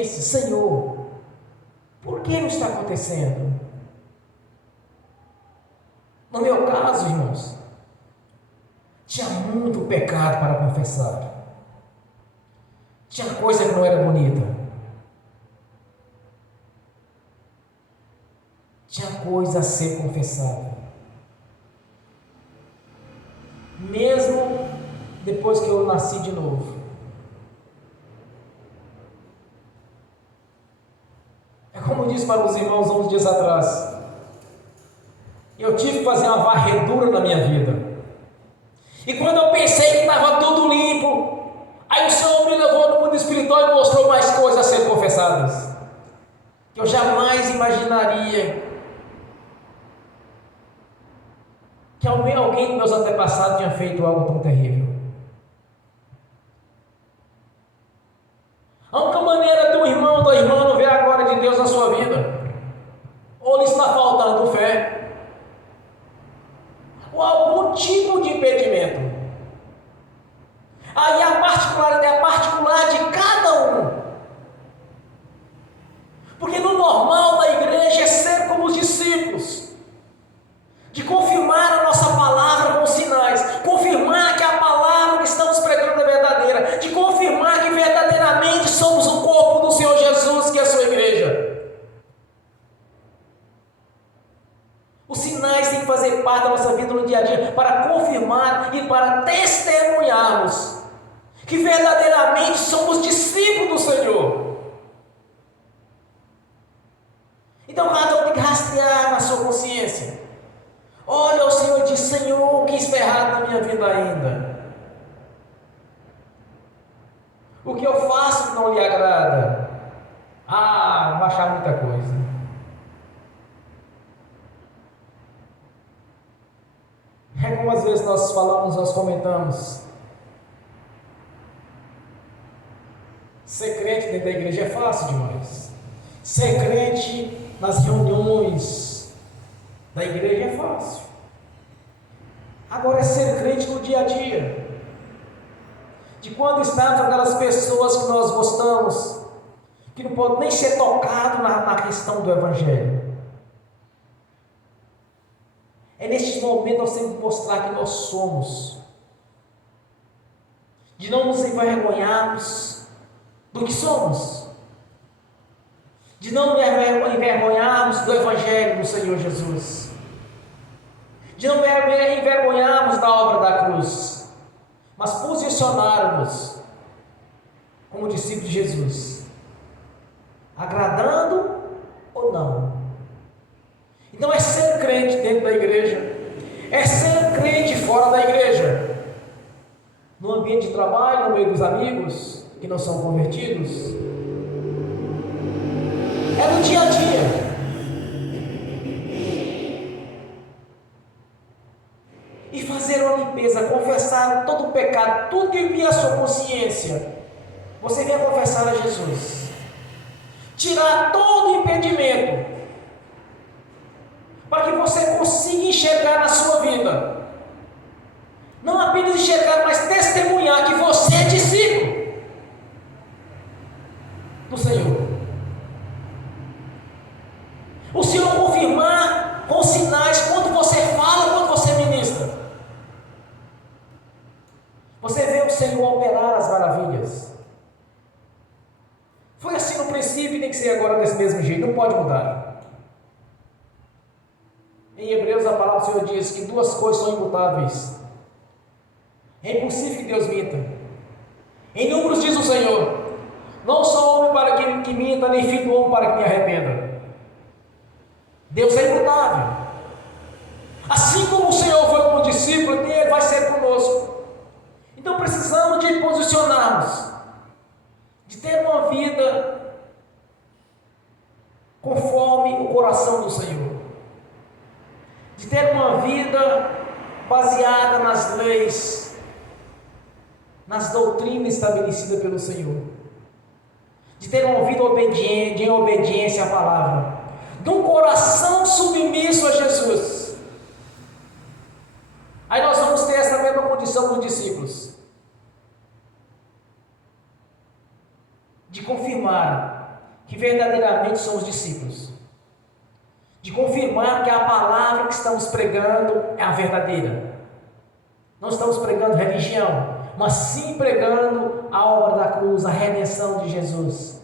consciência: Senhor, por que não está acontecendo? No meu caso, irmãos, tinha muito pecado para confessar. Tinha coisa que não era bonita. Tinha coisa a ser confessada. Mesmo depois que eu nasci de novo. É como eu disse para os irmãos há uns dias atrás. Eu tive que fazer uma varredura na minha vida. E quando eu pensei que estava tudo limpo, aí o Senhor me levou no mundo espiritual e mostrou mais coisas a serem confessadas, que eu jamais imaginaria que alguém dos meus antepassados tinha feito algo tão terrível. A única maneira do irmão ou da irmã não ver a glória de Deus na sua vida, ou lhe está faltando fé, ou algum tipo de impedimento. Aí a particular de cada um. Porque no normal da igreja é ser como os discípulos, de confirmar a nossa palavra com sinais, confirmar que a palavra que estamos pregando é verdadeira, de confirmar que verdadeiramente somos o corpo do Senhor Jesus, que é a sua igreja. Os sinais têm que fazer parte da nossa vida no dia a dia, para confirmar e para testemunharmos que verdadeiramente somos discípulos do Senhor. Então cada um tem que rastrear na sua consciência. Olha, o Senhor diz: Senhor, o que está errado na minha vida ainda? O que eu faço que não lhe agrada? Vai achar muita coisa. É como às vezes nós falamos, nós comentamos. Ser crente dentro da igreja é fácil demais. Ser crente nas reuniões da igreja é fácil. Agora é ser crente no dia a dia. De quando estamos com aquelas pessoas que nós gostamos, que não podem nem ser tocados na questão do Evangelho. É nestes momentos nós temos que mostrar que nós somos. De não nos envergonharmos do que somos. De não nos envergonharmos do Evangelho do Senhor Jesus. De não envergonharmos da obra da cruz. Mas posicionarmos como discípulos de Jesus. Agradando ou não. Então é ser crente dentro da igreja. É ser crente fora da igreja. No ambiente de trabalho, no meio dos amigos que não são convertidos. É no dia a dia. E fazer uma limpeza, confessar todo o pecado, tudo que via a sua consciência. Você vem confessar a Jesus. Tirar todo o impedimento, para que você consiga enxergar na sua vida. Não apenas enxergar, mas testemunhar que você é discípulo do Senhor. O Senhor confirmar com sinais quando você fala, quando você ministra. Você vê o Senhor operar as maravilhas. Foi assim no princípio e tem que ser agora desse mesmo jeito, não pode mudar. Em Hebreus a palavra do Senhor diz que duas coisas são imutáveis. É impossível que Deus minta. Em Números diz o Senhor: não sou homem para que minta, nem filho do homem para que me arrependa. Deus é imutável. Assim como o Senhor foi com o discípulo, Ele vai ser conosco. Então precisamos de posicionarmos, de ter uma vida conforme o coração do Senhor, de ter uma vida baseada nas leis, nas doutrinas estabelecidas pelo Senhor, de ter uma vida obediente, em obediência à palavra, de um coração submisso a Jesus. Aí nós vamos ter essa mesma condição dos discípulos, de confirmar que verdadeiramente somos discípulos, de confirmar que a palavra que estamos pregando é a verdadeira. Não estamos pregando religião, mas sim pregando a obra da cruz, a redenção de Jesus,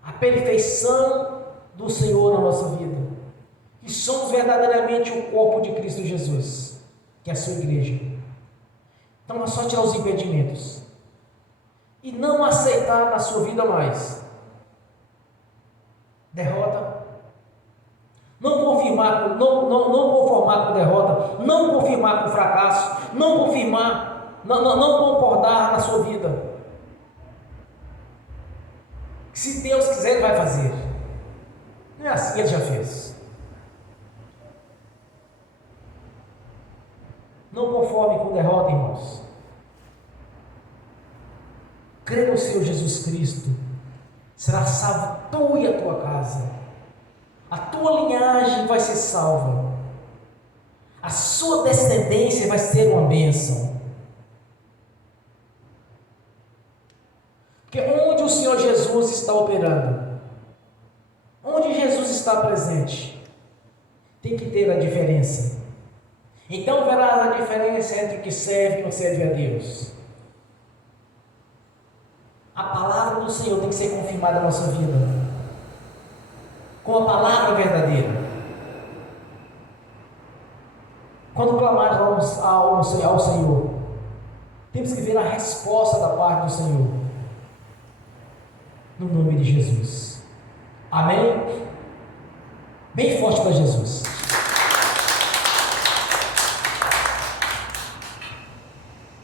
a perfeição do Senhor na nossa vida, que somos verdadeiramente o corpo de Cristo Jesus, que é a sua igreja. Então é só tirar os impedimentos e não aceitar na sua vida mais derrota, não conformar com derrota, não conformar com fracasso, não concordar na sua vida. Se Deus quiser, Ele vai fazer. Não é assim, Ele já fez. Não conforme com derrota, irmãos. Crê no Senhor Jesus Cristo, será salvo tu e a tua casa. A tua linhagem vai ser salva. A sua descendência vai ser uma bênção. Porque onde o Senhor Jesus está operando, onde Jesus está presente, tem que ter a diferença. Então verás a diferença entre o que serve e o que não serve a Deus. A palavra do Senhor tem que ser confirmada na nossa vida, com a palavra verdadeira. Quando clamarmos ao Senhor, temos que ver a resposta da parte do Senhor, no nome de Jesus. Amém? Bem forte para Jesus.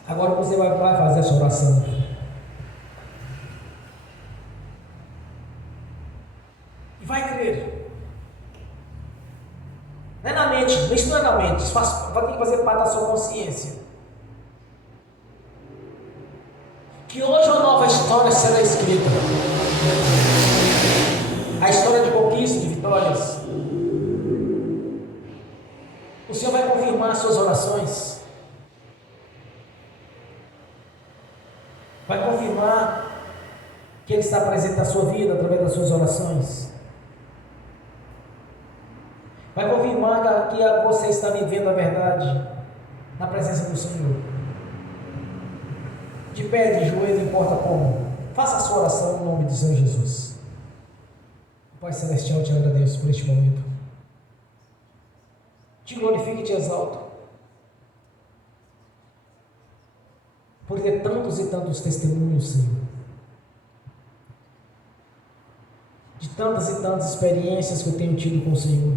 Agora você vai fazer essa oração. E vai crer. Não é na mente, isso não é na mente, isso vai ter que fazer parte da sua consciência. Que hoje uma nova história será escrita. A história de conquista, de vitórias. O Senhor vai confirmar as suas orações. Vai confirmar que Ele está presente na sua vida através das suas orações. Vai confirmar que você está vivendo a verdade na presença do Senhor. De pé, de joelho, não importa como. Faça a sua oração no nome do Senhor Jesus. Pai Celestial, te agradeço por este momento. Te glorifico e te exalto. Por ter tantos e tantos testemunhos, Senhor. De tantas e tantas experiências que eu tenho tido com o Senhor.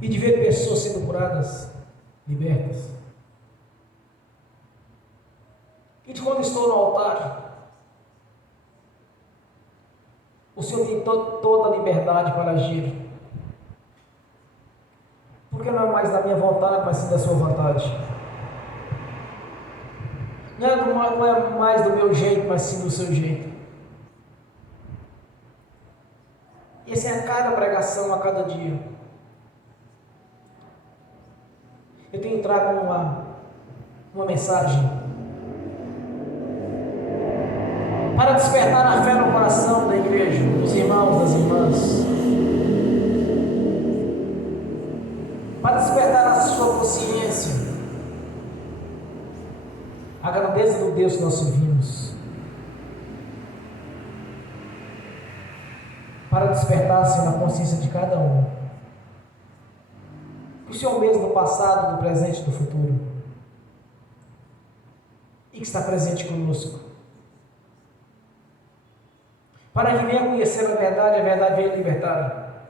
E de ver pessoas sendo curadas, libertas. E de quando estou no altar, o Senhor tem toda a liberdade para agir. Porque não é mais da minha vontade, mas sim da sua vontade. Não é mais do meu jeito, mas sim do seu jeito. E assim é a cada pregação, a cada dia. Eu tenho trago uma mensagem para despertar a fé no coração da igreja, dos irmãos, das irmãs, para despertar a sua consciência a grandeza do Deus que nós servimos, para despertar-se na consciência de cada um o Senhor mesmo do passado, do presente e do futuro, e que está presente conosco, para que venha conhecer a verdade venha libertar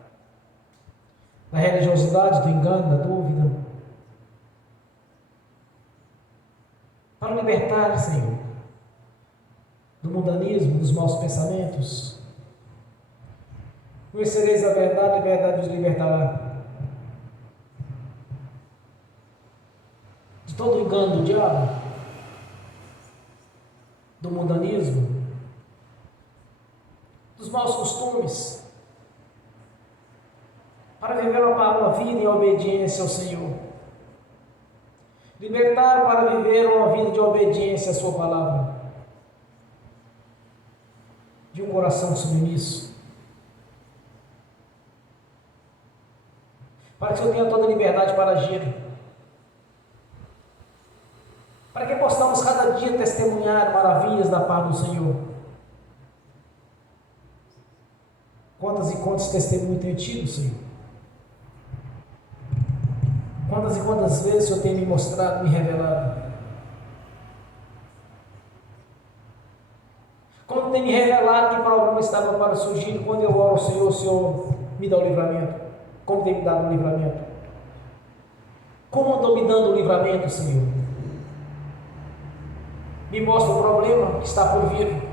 da religiosidade, do engano, da dúvida, para libertar, Senhor, do mundanismo, dos maus pensamentos. Conhecereis a verdade vos libertará de todo o engano do diabo, do mundanismo, dos maus costumes, para viver uma vida em obediência ao Senhor. Libertar para viver uma vida de obediência à sua palavra. de um coração submisso, para que o Senhor tenha toda a liberdade para agir, para que possamos cada dia testemunhar maravilhas da parte do Senhor. Quantas e quantos testemunhos tenho tido, Senhor? Quantas e quantas vezes o Senhor tem me mostrado, me revelado? Quando tem me revelado que problema estava para surgir, quando eu oro ao Senhor, o Senhor me dá o livramento. Como tem me dado o livramento? Como estou me dando o livramento, Senhor? Me mostra o problema que está por vir.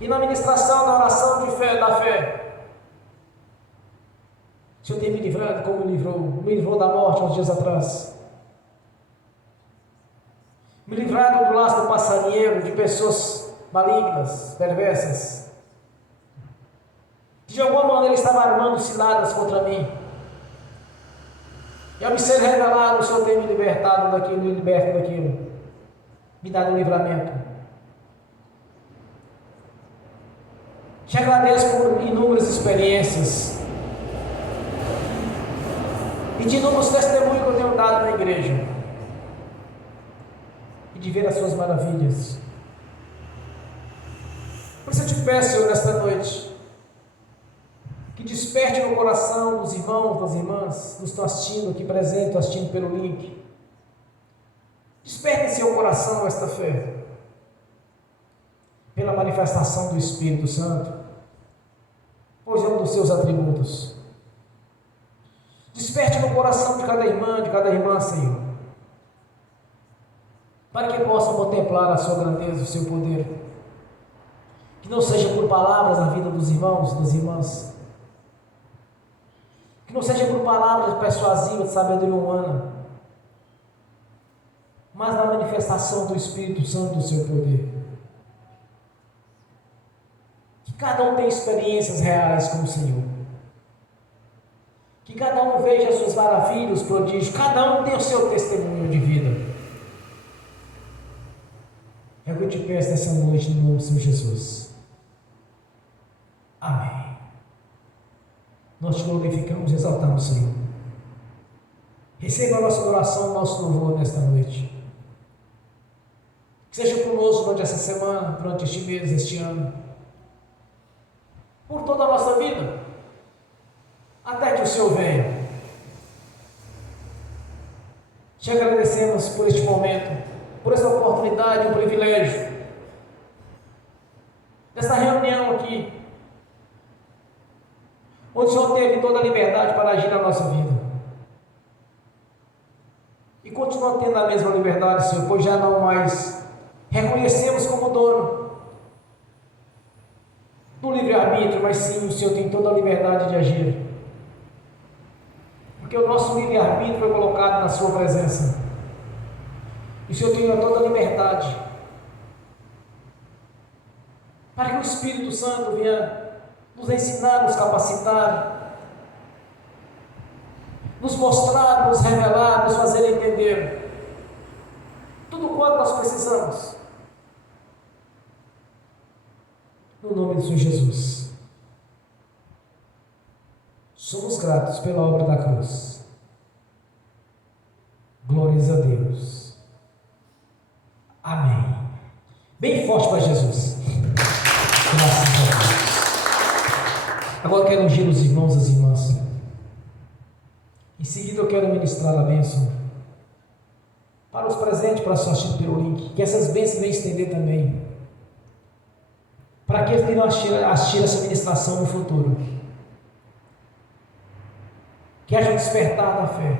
E na ministração, na oração de fé, da fé, o Senhor tem me livrado como me livrou da morte uns dias atrás. Me livrado do laço do passarinheiro, de pessoas malignas, perversas, que de alguma maneira estavam armando ciladas contra mim. E ao me ser revelado, o Senhor tem me libertado daquilo, me liberto daquilo, me dado um livramento. Te agradeço por inúmeras experiências e de inúmeros testemunhos que eu tenho dado na igreja e de ver as suas maravilhas. Por isso eu te peço, Senhor, nesta noite, que desperte no coração dos irmãos, das irmãs, que estão assistindo aqui presentes, estão assistindo pelo link. Desperte em seu coração esta fé, pela manifestação do Espírito Santo, pois é um dos seus atributos. Desperte no coração de cada irmã, Senhor, para que possam contemplar a sua grandeza, o seu poder. Que não seja por palavras na vida dos irmãos, das irmãs, que não seja por palavras persuasivas de sabedoria humana, mas na manifestação do Espírito Santo, do seu poder. Que cada um tenha experiências reais com o Senhor, que cada um veja as suas maravilhas, os prodígios, cada um tenha o seu testemunho de vida. É o que eu te peço nessa noite, no nome do Senhor Jesus. Amém. Nós te glorificamos e exaltamos, Senhor. Receba a nossa adoração, o nosso louvor nesta noite. Que seja conosco durante essa semana, durante este mês, este ano, por toda a nossa vida, até que o Senhor venha. Te agradecemos por este momento, por essa oportunidade, um privilégio, dessa reunião aqui, onde o Senhor teve toda a liberdade para agir na nossa vida. E continua tendo a mesma liberdade, Senhor, pois já não mais reconhecemos como dono do livre-arbítrio, mas sim o Senhor tem toda a liberdade de agir, porque o nosso livre-arbítrio foi colocado na sua presença, e o Senhor tem toda a liberdade para que o Espírito Santo venha nos ensinar, nos capacitar, nos mostrar, nos revelar, nos fazer entender tudo quanto nós precisamos. No nome do Senhor Jesus. Somos gratos pela obra da cruz. Glórias a Deus. Amém. Bem forte para Jesus. Graças a Deus. Agora eu quero ungir os irmãos e as irmãs. Em seguida eu quero ministrar a bênção para os presentes, para assistir pelo link. Que essas bênçãos venham estender também para aqueles que irão assistir essa ministração no futuro. Que haja um despertar da fé,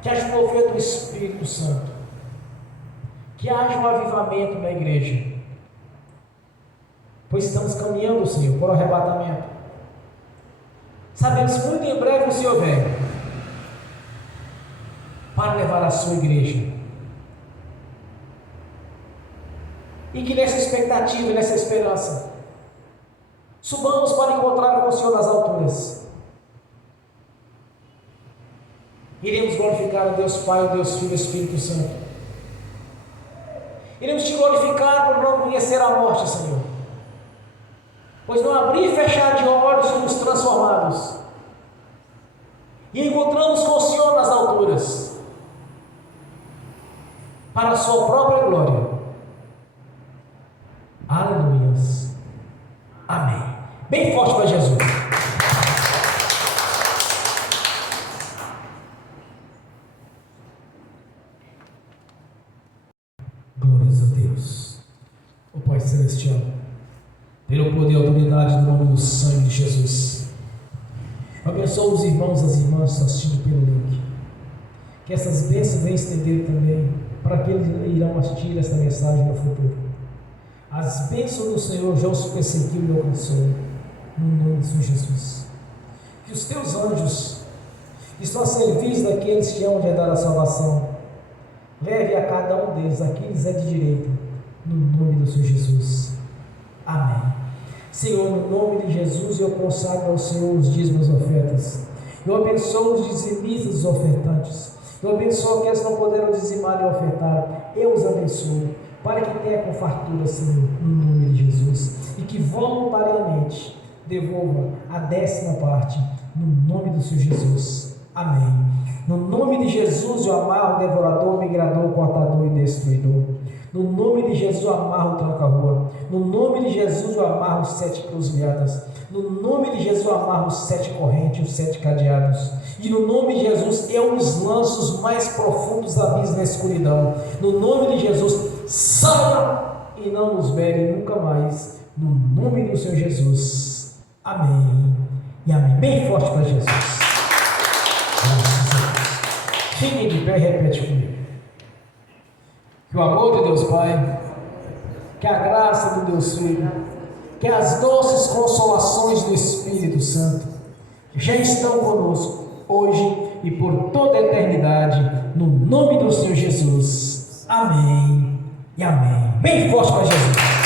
que haja um mover do Espírito Santo, que haja um avivamento na igreja, pois estamos caminhando, Senhor, para o arrebatamento. Sabemos que muito em breve o Senhor vem para levar a sua igreja. E que nessa expectativa, nessa esperança, subamos para encontrar com o Senhor nas alturas. Iremos glorificar o Deus Pai, o Deus Filho e o Espírito Santo. Iremos te glorificar por não conhecer a morte, Senhor. Pois no abrir e fechar de olhos somos transformados. E encontramos com o Senhor nas alturas. Para a sua própria glória. Aleluias. Amém. Bem forte para Jesus. Glórias a Deus. O Pai Celestial, pelo poder e autoridade no nome do sangue de Jesus, abençoa os irmãos e as irmãs que estão assistindo pelo link. Que essas bênçãos venham estender também para aqueles que irão assistir esta mensagem no futuro. As bênçãos do Senhor já os perseguiu e alcançou, no nome de Jesus. Que os teus anjos estão a serviço daqueles que hão de dar a salvação. Leve a cada um deles aqui lhes é de direito, no nome do Senhor Jesus. Amém. Senhor, no nome de Jesus, eu consagro ao Senhor os dízimos e ofertas. Eu abençoo os dizimistas e os ofertantes. Eu abençoo aqueles que não puderam dizimar e ofertar. Eu os abençoo, para que tenha com fartura, Senhor, no nome de Jesus. E que voluntariamente devolva a 10ª parte, no nome do Senhor Jesus. Amém. No nome de Jesus eu amarro o devorador, migrador, cortador e destruidor. No nome de Jesus eu amarro o tranca-rua. No nome de Jesus eu amarro os 7 cruzilhadas. No nome de Jesus eu amarro os 7 correntes, os 7 cadeados. E no nome de Jesus eu os lanço os mais profundos abismos da escuridão. No nome de Jesus, saiam e não nos verem nunca mais. No nome do Senhor Jesus. Amém. E amém. Bem forte para Jesus. Graças a Deus. Fiquem de pé e repete comigo. Que o amor de Deus Pai, que a graça do Deus Filho, que as doces consolações do Espírito Santo já estão conosco hoje e por toda a eternidade, no nome do Senhor Jesus. Amém e amém. Bem forte para Jesus.